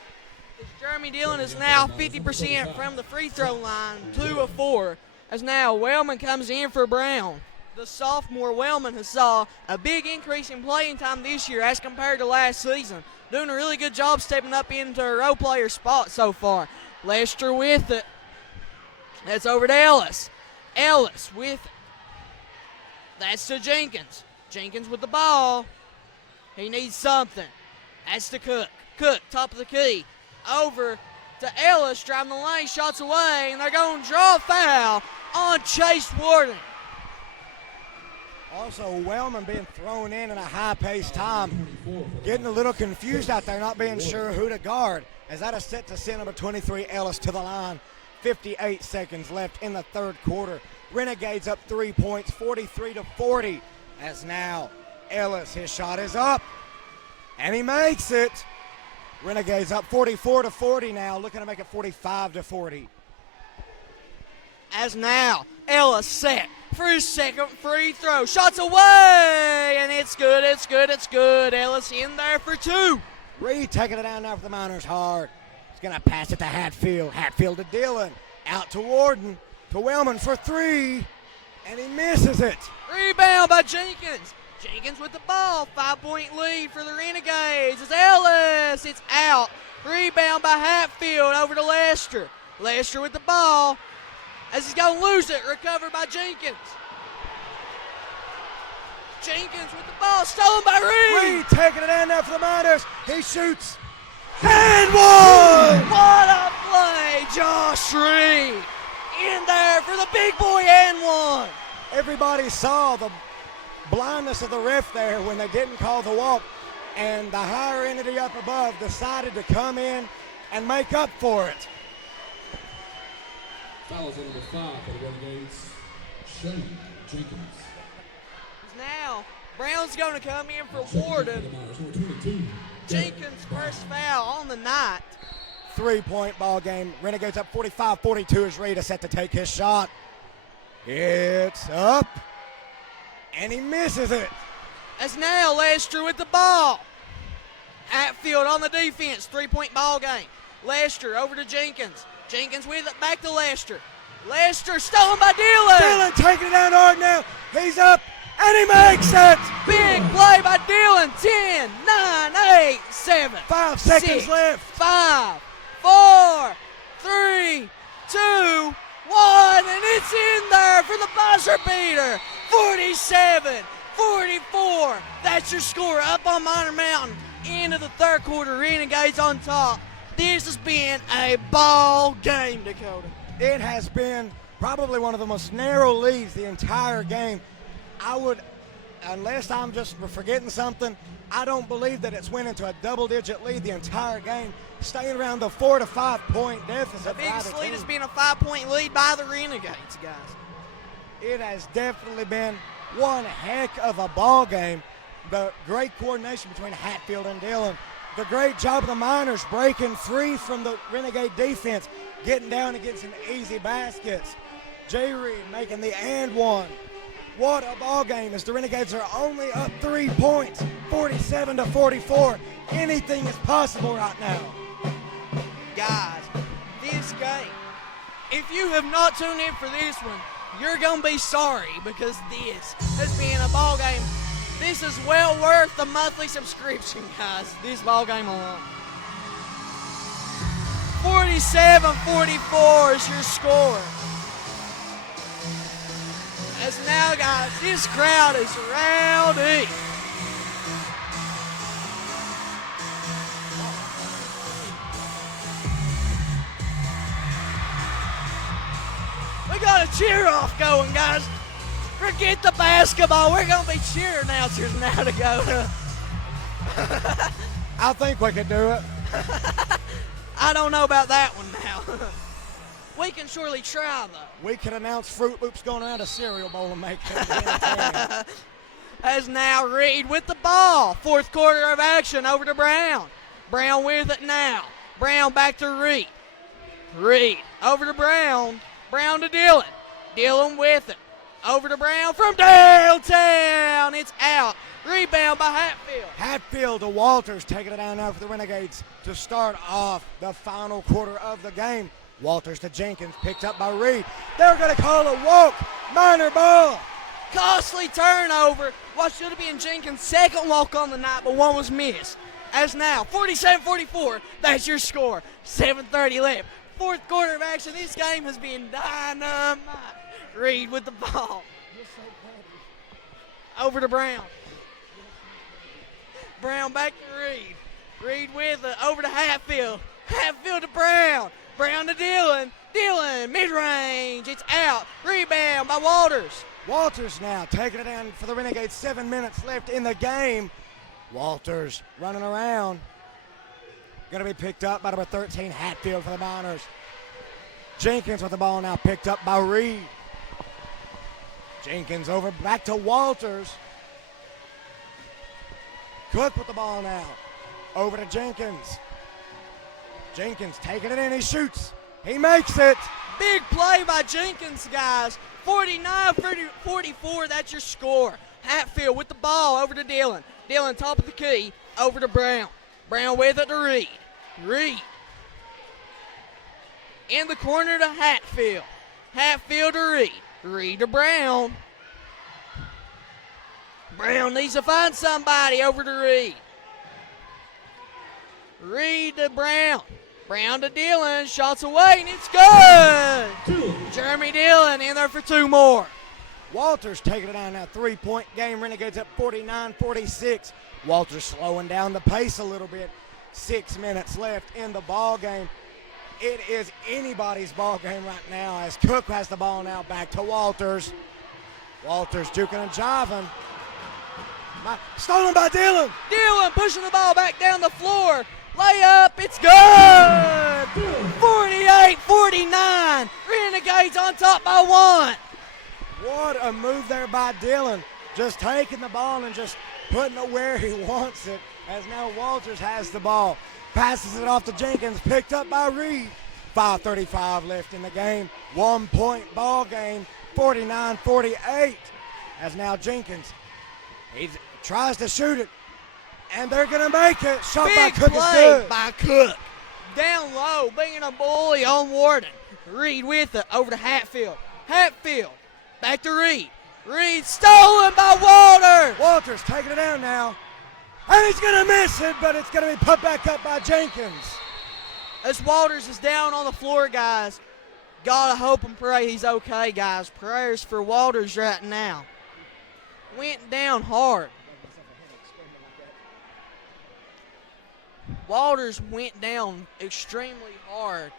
As Jeremy Dillon is now 50% from the free throw line, 2 of 4. As now Wellman comes in for Brown. The sophomore Wellman has saw a big increase in playing time this year as compared to last season. Doing a really good job stepping up into a role player spot so far. Lester with it. That's over to Ellis. Ellis with it. That's to Jenkins. Jenkins with the ball. He needs something. That's to Cook. Cook, top of the key. Over to Ellis, driving the lane, shots away, and they're going to draw a foul on Chase Warden. Also, Wellman being thrown in a high-paced time. Getting a little confused out there, not being sure who to guard. As that is set to send number 23, Ellis, to the line. 58 seconds left in the third quarter. Renegades up 3 points, 43-40. As now Ellis, his shot is up, and he makes it. Renegades up 44-40 now, looking to make it 45-40. As now, Ellis set for his second free throw. Shots away, and it's good, it's good, it's good. Ellis in there for 2. Reed taking it down now for the Miners hard. He's going to pass it to Hatfield. Hatfield to Dillon. Out to Warden. To Wellman for 3. And he misses it. Rebound by Jenkins. Jenkins with the ball. 5-point lead for the Renegades. It's Ellis. It's out. Rebound by Hatfield over to Lester. Lester with the ball. As he's going to lose it. Recovered by Jenkins. Jenkins with the ball. Stolen by Reed. Reed taking it down now for the Miners. He shoots. And one! What a play. Josh Reed in there for the big boy and one. Everybody saw the blindness of the ref there when they didn't call the walk, and the higher entity up above decided to come in and make up for it. Fouls on number 5 for the Renegades. Shane Jenkins. Now, Brown's going to come in for Checking Warden. for the Miners, number 22. Jenkins' first foul on the night. 3-point ball game. Renegades up 45-42 as Reed is set to take his shot. It's up, and he misses it. As now Lester with the ball. Hatfield on the defense. 3-point ball game. Lester over to Jenkins. Jenkins with it back to Lester. Lester stolen by Dillon. Dillon taking it down hard now. He's up, and he makes it. Big play by Dillon. 10, 9, 8, 7. 5 seconds 6, left. 5, 4, 3, 2, 1, and it's in there for the buzzer beater. 47-44. That's your score up on Miner Mountain. Into the third quarter, Renegades on top. This has been a ball game, Dakota. It has been probably one of the most narrow leads the entire game. I would, unless I'm just forgetting something, I don't believe that it's went into a double-digit lead the entire game, staying around the 4 to 5 point deficit. The biggest lead has been a 5-point lead by the Renegades, guys. It has definitely been one heck of a ball game. The great coordination between Hatfield and Dillon. The great job of the Miners breaking free from the Renegade defense, getting down and getting some easy baskets. J. Reed making the and one. What a ball game as the Renegades are only up 3 points, 47-44. Anything is possible right now. Guys, this game, if you have not tuned in for this one, you're going to be sorry because this has been a ball game. This is well worth the monthly subscription, guys, this ball game alone. 47-44 is your score. As now, guys, this crowd is rowdy. We got a cheer off going, guys. Forget the basketball. We're going to be cheer announcers now to go. I think we could do it. I don't know about that one now. We can surely try, though. We could announce Fruit Loops going around a cereal bowl and make it. As now Reed with the ball. Fourth quarter of action over to Brown. Brown with it now. Brown back to Reed. Reed over to Brown. Brown to Dillon. Dillon with it. Over to Brown from downtown. It's out. Rebound by Hatfield. Hatfield to Walters taking it down now for the Renegades to start off the final quarter of the game. Walters to Jenkins, picked up by Reed. They're going to call a walk. Minor ball. Costly turnover. What should have been Jenkins' second walk on the night, but one was missed. As now, 47-44, that's your score. 7:30 left. Fourth quarter of action. This game has been dynamite. Reed with the ball. Over to Brown. Brown back to Reed. Reed with it. Over to Hatfield. Hatfield to Brown. Brown to Dillon. Dillon, mid-range. It's out. Rebound by Walters. Walters now taking it down for the Renegades. 7 minutes left in the game. Walters running around. Going to be picked up by number 13, Hatfield for the Miners. Jenkins with the ball now picked up by Reed. Jenkins over back to Walters. Cook with the ball now. Over to Jenkins. Jenkins taking it in. He shoots. He makes it. Big play by Jenkins, guys. 49-44, that's your score. Hatfield with the ball over to Dillon. Dillon top of the key, over to Brown. Brown with it to Reed. Reed. In the corner to Hatfield. Hatfield to Reed. Reed to Brown. Brown needs to find somebody, over to Reed. Reed to Brown. Brown to Dillon. Shots away, and it's good. Jeremy Dillon in there for 2 more. Walters taking it down now. 3-point game. Renegades up 49-46. Walters slowing down the pace a little bit. 6 minutes left in the ball game. It is anybody's ball game right now as Cook has the ball now back to Walters. Walters juking and jiving. Stolen by Dillon. Dillon pushing the ball back down the floor. Layup, it's good! 48-49. Renegades on top by 1. What a move there by Dillon. Just taking the ball and just putting it where he wants it, as now Walters has the ball. Passes it off to Jenkins, picked up by Reed. 5:35 left in the game. 1-point ball game, 49-48. As now Jenkins, he tries to shoot it, and they're going to make it. Shot by Big Cook is play good. by Cook. Down low, being a bully on Warden. Reed with it, over to Hatfield. Hatfield, back to Reed. Reed stolen by Walters. Walters taking it down now. And he's going to miss it, but it's going to be put back up by Jenkins. As Walters is down on the floor, guys, gotta hope and pray he's okay, guys. Prayers for Walters right now. Went down hard. Walters went down extremely hard.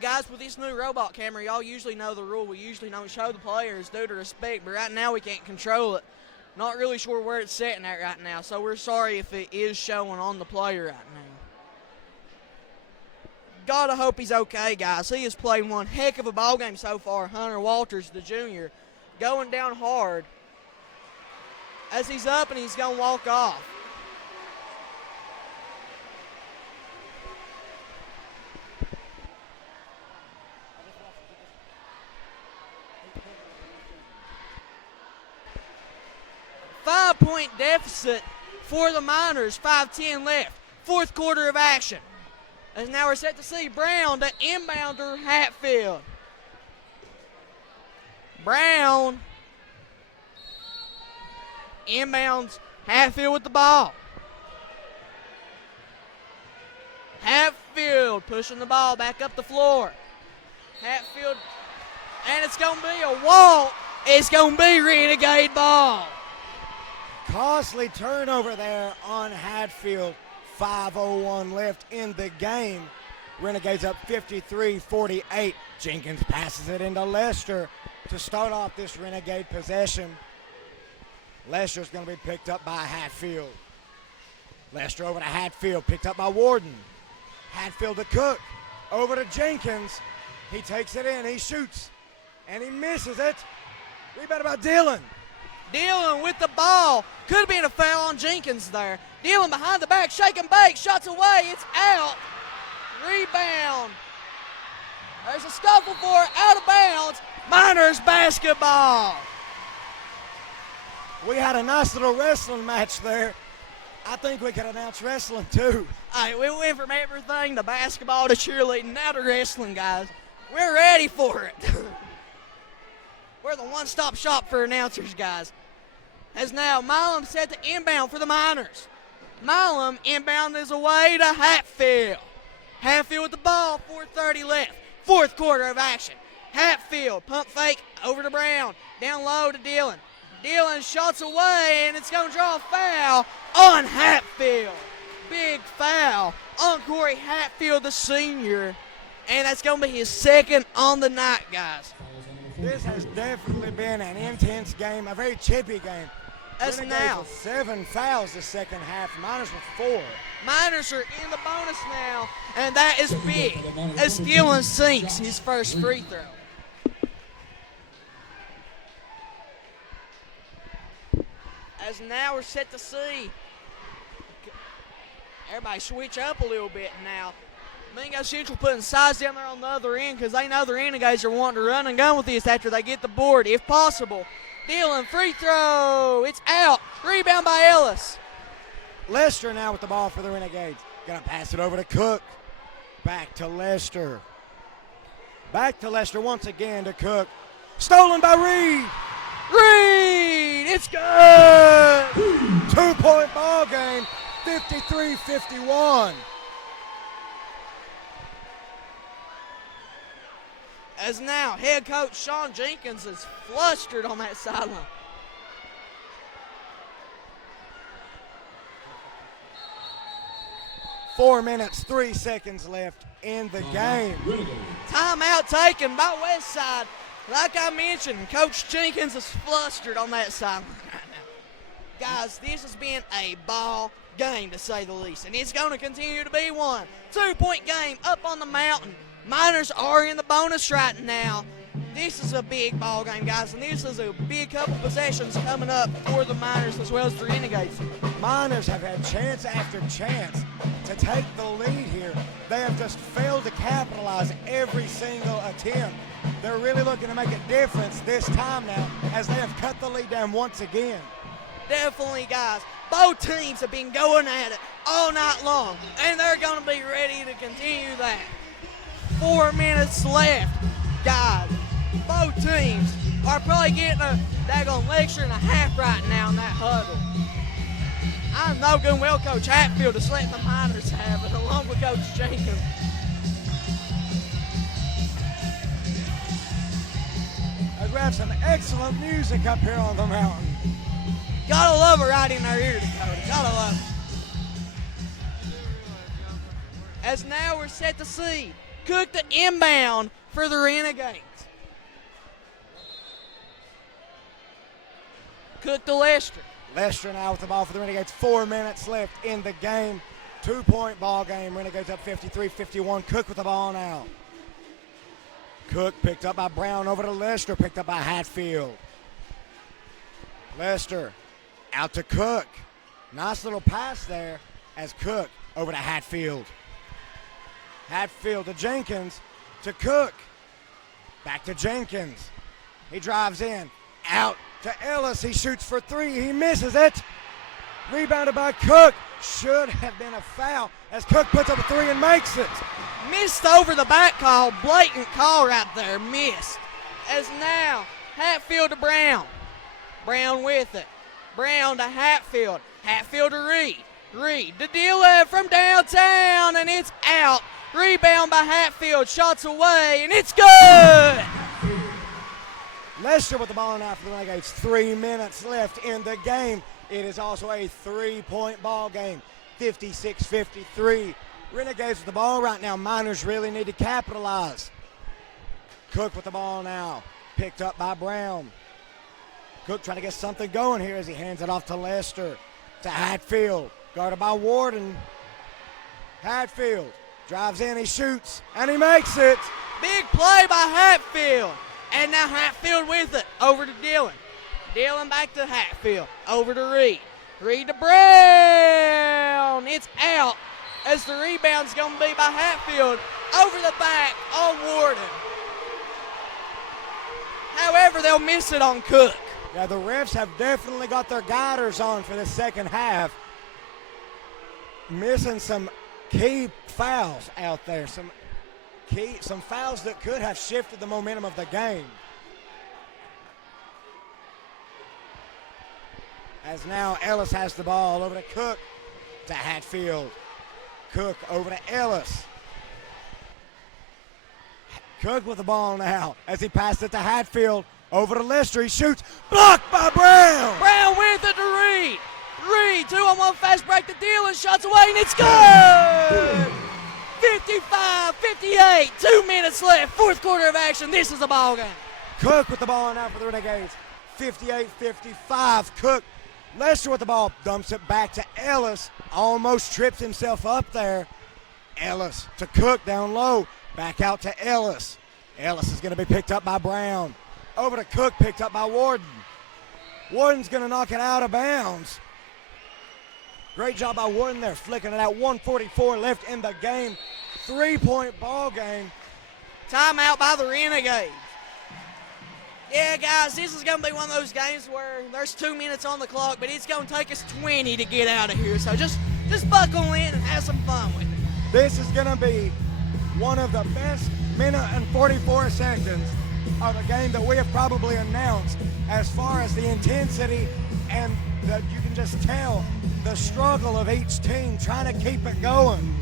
Guys, with this new robot camera, y'all usually know the rule. We usually don't show the players due to respect, but right now we can't control it. Not really sure where it's sitting at right now, so we're sorry if it is showing on the player right now. Gotta hope he's okay, guys. He has played one heck of a ball game so far. Hunter Walters, the junior, going down hard. As he's up and he's gonna walk off. Five-point deficit for the Miners. 5:10 left. Fourth quarter of action. And now we're set to see Brown to inbounder Hatfield. Brown inbounds Hatfield with the ball. Hatfield pushing the ball back up the floor. Hatfield, and it's going to be a walk. It's going to be Renegade ball. Costly turnover there on Hatfield. 5:01 left in the game. Renegades up 53-48. Jenkins passes it into Lester to start off this Renegade possession. Lester's going to be picked up by Hatfield. Lester over to Hatfield, picked up by Warden. Hatfield to Cook, over to Jenkins. He takes it in, he shoots, and he misses it. Rebound by Dillon. Dillon with the ball. Could have been a foul on Jenkins there. Dillon behind the back, shake and bake, shots away, it's out. Rebound. There's a scuffle for it, out of bounds. Miners basketball. We had a nice little wrestling match there. I think we could announce wrestling too. Hey, we went from everything to basketball to cheerleading, now to wrestling, guys. We're ready for it. We're the one-stop shop for announcers, guys. As now Milam set to inbound for the Miners. Milam inbound is away to Hatfield. Hatfield with the ball, 4:30 left. Fourth quarter of action. Hatfield, pump fake, over to Brown. Down low to Dillon. Dillon shots away, and it's going to draw a foul on Hatfield. Big foul on Corey Hatfield, the senior. And that's going to be his second on the night, guys. This has definitely been an intense game, a very chippy game. As Renegades now, with 7 fouls the second half, Miners with 4. Miners are in the bonus now, and that is big as Dillon sinks his first free throw. As now we're set to see Everybody switch up a little bit now. Mingo Central putting size down there on the other end because they know the Renegades are wanting to run and gun with this after they get the board, if possible. Dillon, free throw. It's out. Rebound by Ellis. Lester now with the ball for the Renegades. Gonna pass it over to Cook. Back to Lester. Back to Lester once again to Cook. Stolen by Reed. Reed, it's good. 2-point ball game, 53-51. As now head coach Sean Jenkins is flustered on that sideline. Four minutes, 3 seconds left in the game. Timeout taken by Westside. Like I mentioned, Coach Jenkins is flustered on that sideline right now. Guys, this has been a ball game to say the least, and it's going to continue to be one. 2-point game up on the mountain. Miners are in the bonus right now. This is a big ball game, guys, and this is a big couple possessions coming up for the Miners as well as the Renegades. Miners have had chance after chance to take the lead here. They have just failed to capitalize every single attempt. They're really looking to make a difference this time now as they have cut the lead down once again. Definitely, guys. Both teams have been going at it all night long, and they're going to be ready to continue that. 4 minutes left, guys. Both teams are probably getting a daggone lecture and a half right now in that huddle. I know good and well Coach Hatfield is letting the Miners have it, along with Coach Jenkins. As we have some excellent music up here on the mountain. Gotta love it right in our ear, Dakota. Gotta love it. As now we're set to see Cook the inbound for the Renegades. Cook to Lester. Lester now with the ball for the Renegades. 4 minutes left in the game. 2-point ball game. Renegades up 53-51. Cook with the ball now. Cook picked up by Brown over to Lester. Picked up by Hatfield. Lester out to Cook. Nice little pass there as Cook over to Hatfield. Hatfield to Jenkins to Cook. Back to Jenkins. He drives in. Out to Ellis. He shoots for three. He misses it. Rebounded by Cook. Should have been a foul as Cook puts up a three and makes it. Missed over the back call. Blatant call right there. Missed. As now, Hatfield to Brown. Brown with it. Brown to Hatfield. Hatfield to Reed. Reed to Dillon from downtown, and it's out. Rebound by Hatfield. Shots away, and it's good. Lester with the ball now for the Renegades. 3 minutes left in the game. It is also a 3-point ball game. 56-53. Renegades with the ball right now. Miners really need to capitalize. Cook with the ball now. Picked up by Brown. Cook trying to get something going here as he hands it off to Lester. To Hatfield. Guarded by Warden. Hatfield drives in, he shoots, and he makes it. Big play by Hatfield. And now Hatfield with it. Over to Dillon. Dillon back to Hatfield. Over to Reed. Reed to Brown. It's out as the rebound's going to be by Hatfield. Over the back on Warden. However, they'll miss it on Cook. Yeah, the refs have definitely got their guiders on for the second half. Missing some key fouls out there. Some fouls that could have shifted the momentum of the game. As now Ellis has the ball over to Cook, to Hatfield. Cook over to Ellis. Cook with the ball now as he passed it to Hatfield. Over to Lester, he shoots, blocked by Brown. Brown with it to Reed. Reed, 2-on-1 fast break to Dillon, shots away, and it's good! 55-58, 2 minutes left, fourth quarter of action. This is a ball game. Cook with the ball now for the Renegades. 58-55, Cook. Lester with the ball, dumps it back to Ellis. Almost trips himself up there. Ellis to Cook down low. Back out to Ellis. Ellis is going to be picked up by Brown. Over to Cook, picked up by Warden. Warden's going to knock it out of bounds. Great job by Warden there, flicking it out. 1:44 left in the game. 3-point ball game. Timeout by the Renegades. Yeah, guys, this is going to be one of those games where there's 2 minutes on the clock, but it's going to take us 20 to get out of here. So just buckle in and have some fun with it. This is going to be one of the best minute and 44 seconds of a game that we have probably announced, as far as the intensity and you can just tell the struggle of each team trying to keep it going.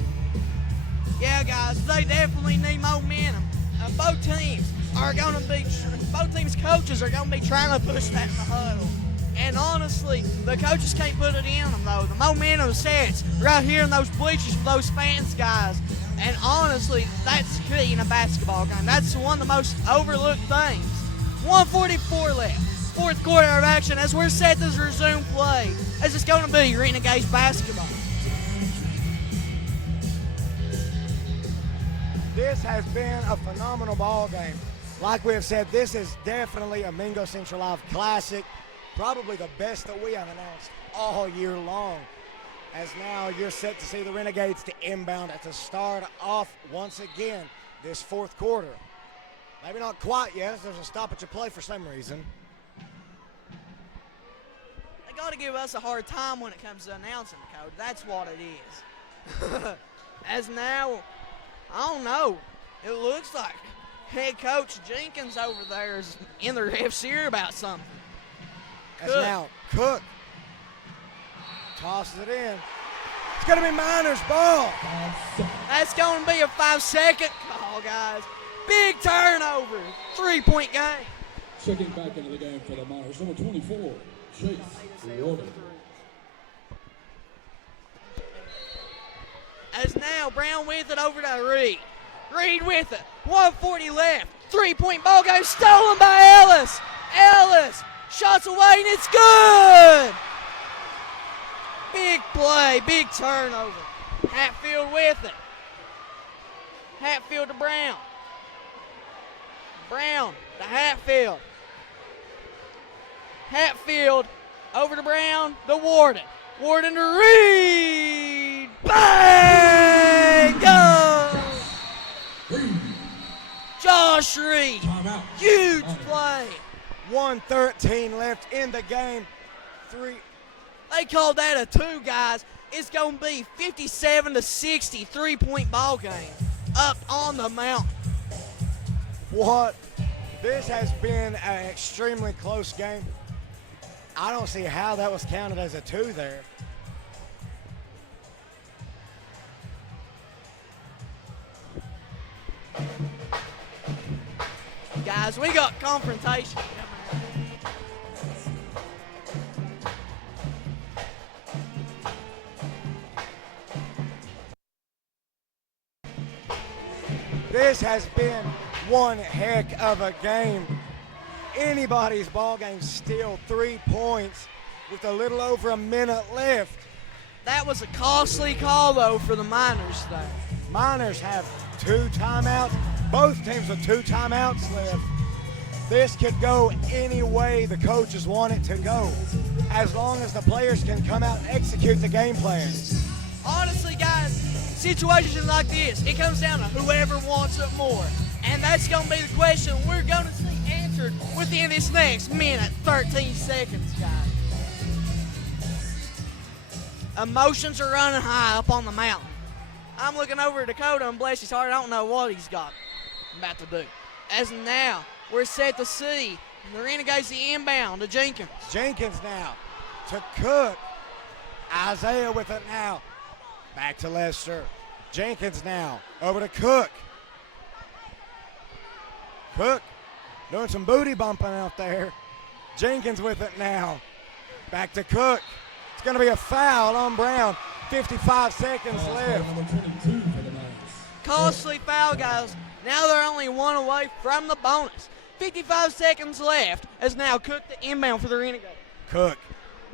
Yeah, guys, they definitely need momentum. Both teams coaches are going to be trying to push that in the huddle. And honestly, the coaches can't put it in them, though. The momentum sets right here in those bleachers with those fans, guys. And honestly, that's key in a basketball game. That's one of the most overlooked things. 1:44 left. Fourth quarter of action as we're set to resume play. As it's going to be Renegades basketball. This has been a phenomenal ball game. Like we have said, this is definitely a Mingo Central Live classic. Probably the best that we have announced all year long. As now you're set to see the Renegades to inbound to start off once again this fourth quarter. Maybe not quite yet, there's a stoppage of play for some reason. They got to give us a hard time when it comes to announcing the code. That's what it is. As now, I don't know, it looks like head coach Jenkins over there is in their ref's ear about something. As now Cook tosses it in. It's going to be Miners' ball. That's going to be a 5-second call, guys. Big turnover. 3-point game. Checking back into the game for the Miners, number 24, Chase Warden. As now Brown with it over to Reed. Reed with it. 1:40 left. 3-point ball game stolen by Ellis. Ellis shots away and it's good. Big play, big turnover. Hatfield with it. Hatfield to Brown. Brown to Hatfield. Hatfield over to Brown to Warden. Warden to Reed. Bang! Go! Josh Reed. Huge play. 1:13 left in the game. They called that a 2, guys. It's going to be 57-60, 3-point ball game up on the mountain. What? This has been an extremely close game. I don't see how that was counted as a 2 there. Guys, we got confrontation. This has been one heck of a game. Anybody's ball game, still 3 points with a little over a minute left. That was a costly call, though, for the Miners, though. Miners have 2 timeouts. Both teams with 2 timeouts left. This could go any way the coaches want it to go, as long as the players can come out and execute the game plan. Honestly, guys, situations like this, it comes down to whoever wants it more. And that's going to be the question we're going to see answered within this next minute, 13 seconds, guys. Emotions are running high up on the mountain. I'm looking over at Dakota and bless his heart, I don't know what he's got about to do. As now, we're set to see the Renegades the inbound to Jenkins. Jenkins now to Cook. Isaiah with it now. Back to Lester. Jenkins now over to Cook. Cook doing some booty bumping out there. Jenkins with it now. Back to Cook. It's going to be a foul on Brown. 55 seconds left. Costly foul, guys. Now they're only 1 away from the bonus. 55 seconds left as now Cook the inbound for the Renegades. Cook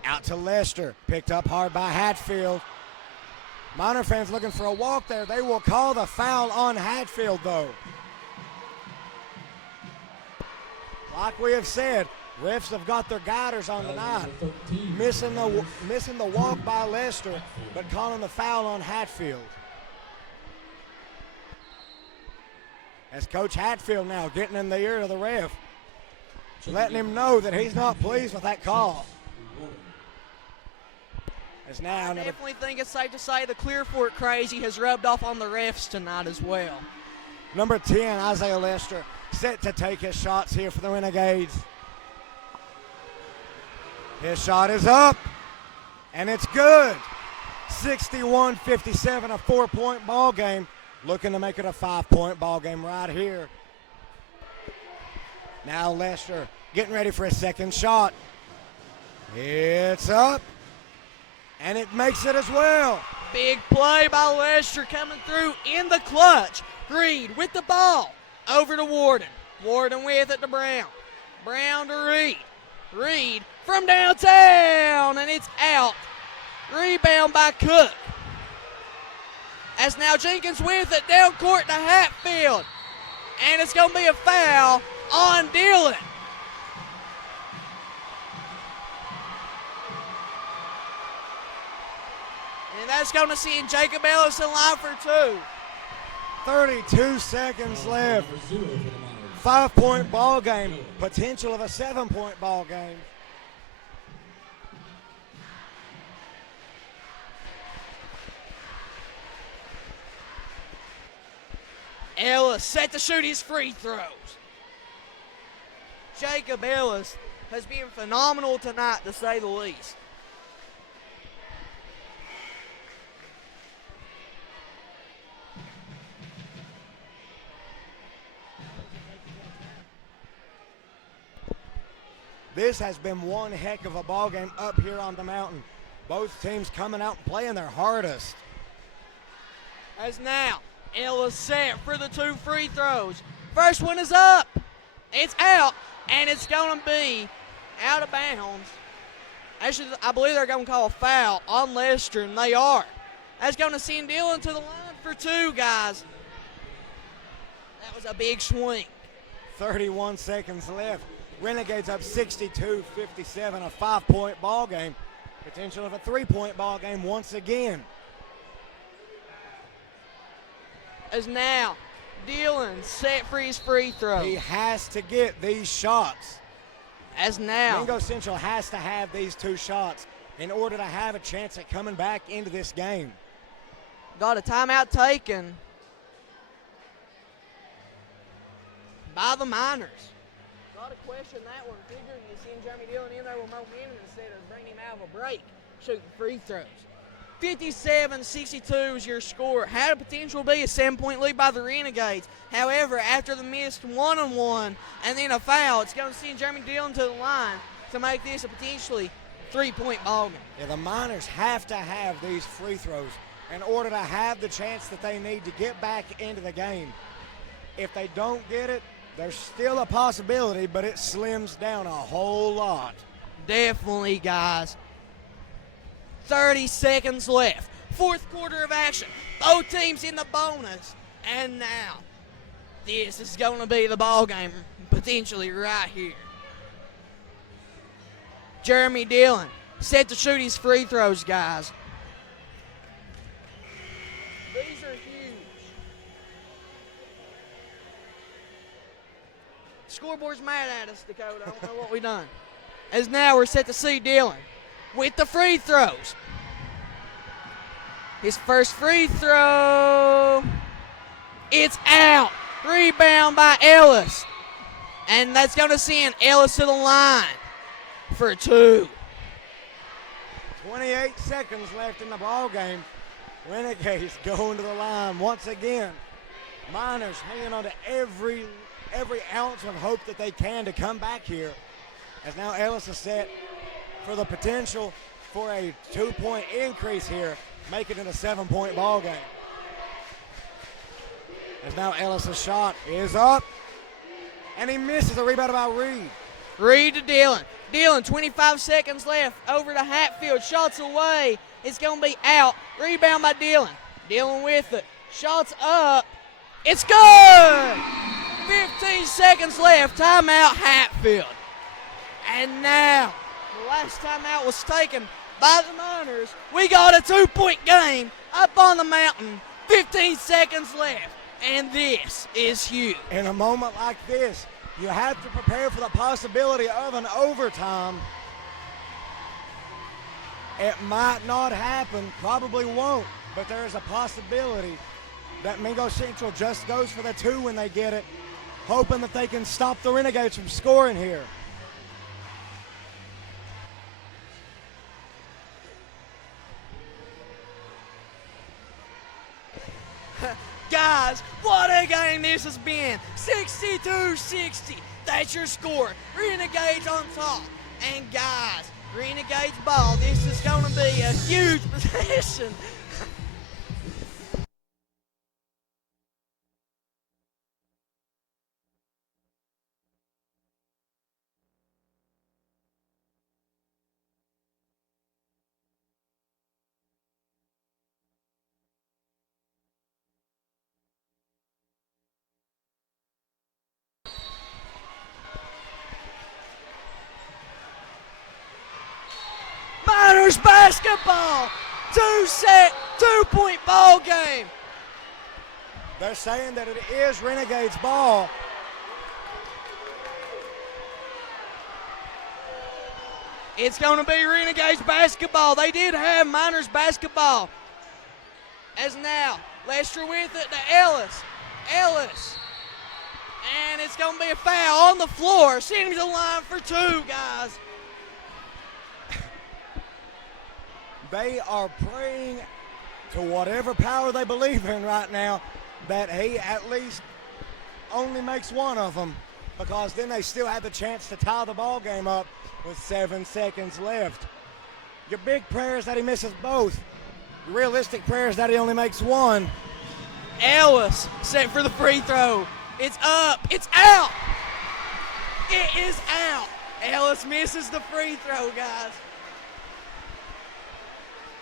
out to Lester. Picked up hard by Hatfield. Miner fans looking for a walk there. They will call the foul on Hatfield, though. Like we have said, Refs have got their guiders on tonight. Number 13. Missing the walk by Lester, but calling the foul on Hatfield. As Coach Hatfield now getting in the ear of the ref, letting him know that he's not pleased with that call. As now I definitely think it's safe to say the Clearfork crazy has rubbed off on the refs tonight as well. number 10, Isaiah Lester, set to take his shots here for the Renegades. His shot is up, and it's good. 61-57, a 4-point ball game. Looking to make it a 5-point ball game right here. Now Lester getting ready for his second shot. It's up, and it makes it as well. Big play by Lester coming through in the clutch. Reed with the ball over to Warden. Warden with it to Brown. Brown to Reed. Reed from downtown, and it's out. Rebound by Cook. As now Jenkins with it down court to Hatfield. And it's going to be a foul on Dillon. And that's going to send Jacob Ellis in line for two. 32 seconds left. Number 0 for the Miners. 5-point ball game. Potential of a 7-point ball game. Ellis set to shoot his free throws. Jacob Ellis has been phenomenal tonight, to say the least. This has been one heck of a ball game up here on the mountain. Both teams coming out and playing their hardest. As now, Ellis set for the two free throws. First one is up. It's out, and it's going to be out of bounds. Actually, I believe they're going to call a foul on Lester, and they are. That's going to send Dillon to the line for two, guys. That was a big swing. 31 seconds left. Renegades up 62-57, a 5-point ball game. Potential of a 3-point ball game once again. As now, Dillon set for his free throw. He has to get these shots. As now, Mingo Central has to have these two shots in order to have a chance at coming back into this game. got a timeout taken by the Miners. Got to question that one, figuring you send Jeremy Dillon in there with momentum instead of bringing him out of a break, shooting free throws. 57-62 is your score. Had a potential to be a 7-point lead by the Renegades. However, after the missed one-on-one and then a foul, it's going to send Jeremy Dillon to the line to make this a potentially 3-point ball game. Yeah, the Miners have to have these free throws in order to have the chance that they need to get back into the game. If they don't get it, there's still a possibility, but it slims down a whole lot. Definitely, guys. 30 seconds left. Fourth quarter of action. Both teams in the bonus. And now, this is going to be the ball game, potentially right here. Jeremy Dillon set to shoot his free throws, guys. These are huge. Scoreboard's mad at us, Dakota. I don't know what we done. As now we're set to see Dillon with the free throws. His first free throw. It's out. Rebound by Ellis. And that's going to send Ellis to the line for two. 28 seconds left in the ball game. Renegades going to the line once again. Miners hanging on to every ounce of hope that they can to come back here. As now Ellis is set for the potential for a 2-point increase here, making it a 7-point ball game. As now Ellis' shot is up, and he misses a rebound by Reed. Reed to Dillon. Dillon, 25 seconds left. Over to Hatfield. Shots away. It's going to be out. Rebound by Dillon. Dillon with it. Shots up. It's good. 15 seconds left. Timeout Hatfield. And now, the last timeout was taken by the Miners. We got a 2-point game up on the mountain. 15 seconds left. And this is huge. In a moment like this, you have to prepare for the possibility of an overtime. It might not happen, probably won't, but there is a possibility that Mingo Central just goes for the 2 when they get it, hoping that they can stop the Renegades from scoring here. Guys, what a game this has been. 62-60. That's your score. Renegades on top. And guys, Renegades ball. This is going to be a huge possession. Miners basketball. 2-point ball game. They're saying that it is Renegades ball. It's going to be Renegades basketball. They did have Miners basketball. As now, Lester with it to Ellis. And it's going to be a foul on the floor. Sending to the line for 2, guys. They are praying to whatever power they believe in right now that he at least only makes one of them, because then they still have the chance to tie the ball game up with 7 seconds left. Your big prayer is that he misses both. Your realistic prayer is that he only makes one. Ellis set for the free throw. It's up. It's out. It is out. Ellis misses the free throw, guys.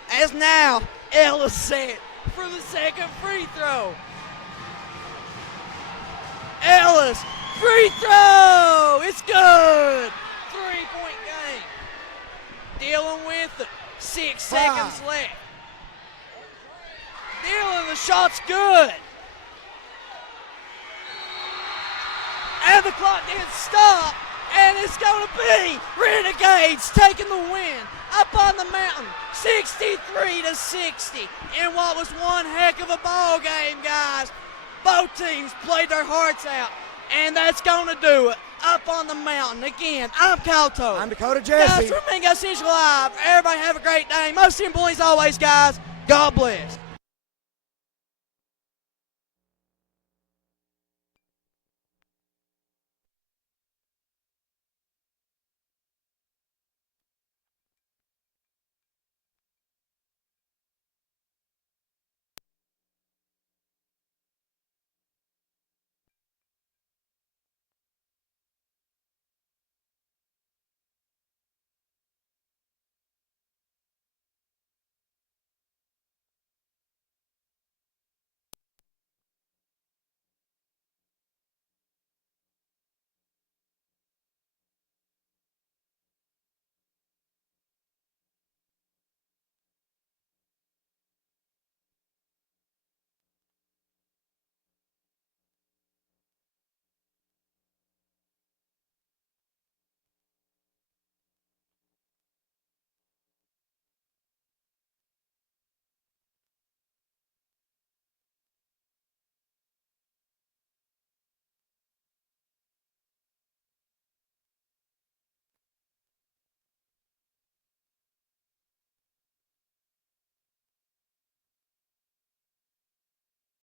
As now, Ellis set for the second free throw. Ellis, free throw! It's good! 3-point game. Dealing with it. 6 seconds left. Dealing, the shot's good. And the clock didn't stop. And it's going to be Renegades taking the win up on the mountain, 63-60. In what was one heck of a ball game, guys. Both teams played their hearts out, and that's going to do it up on the mountain. Again, I'm Calto. I'm Dakota Jesse. Guys, from Mingo Central Live. Everybody have a great day. Most importantly, as always, guys, God bless.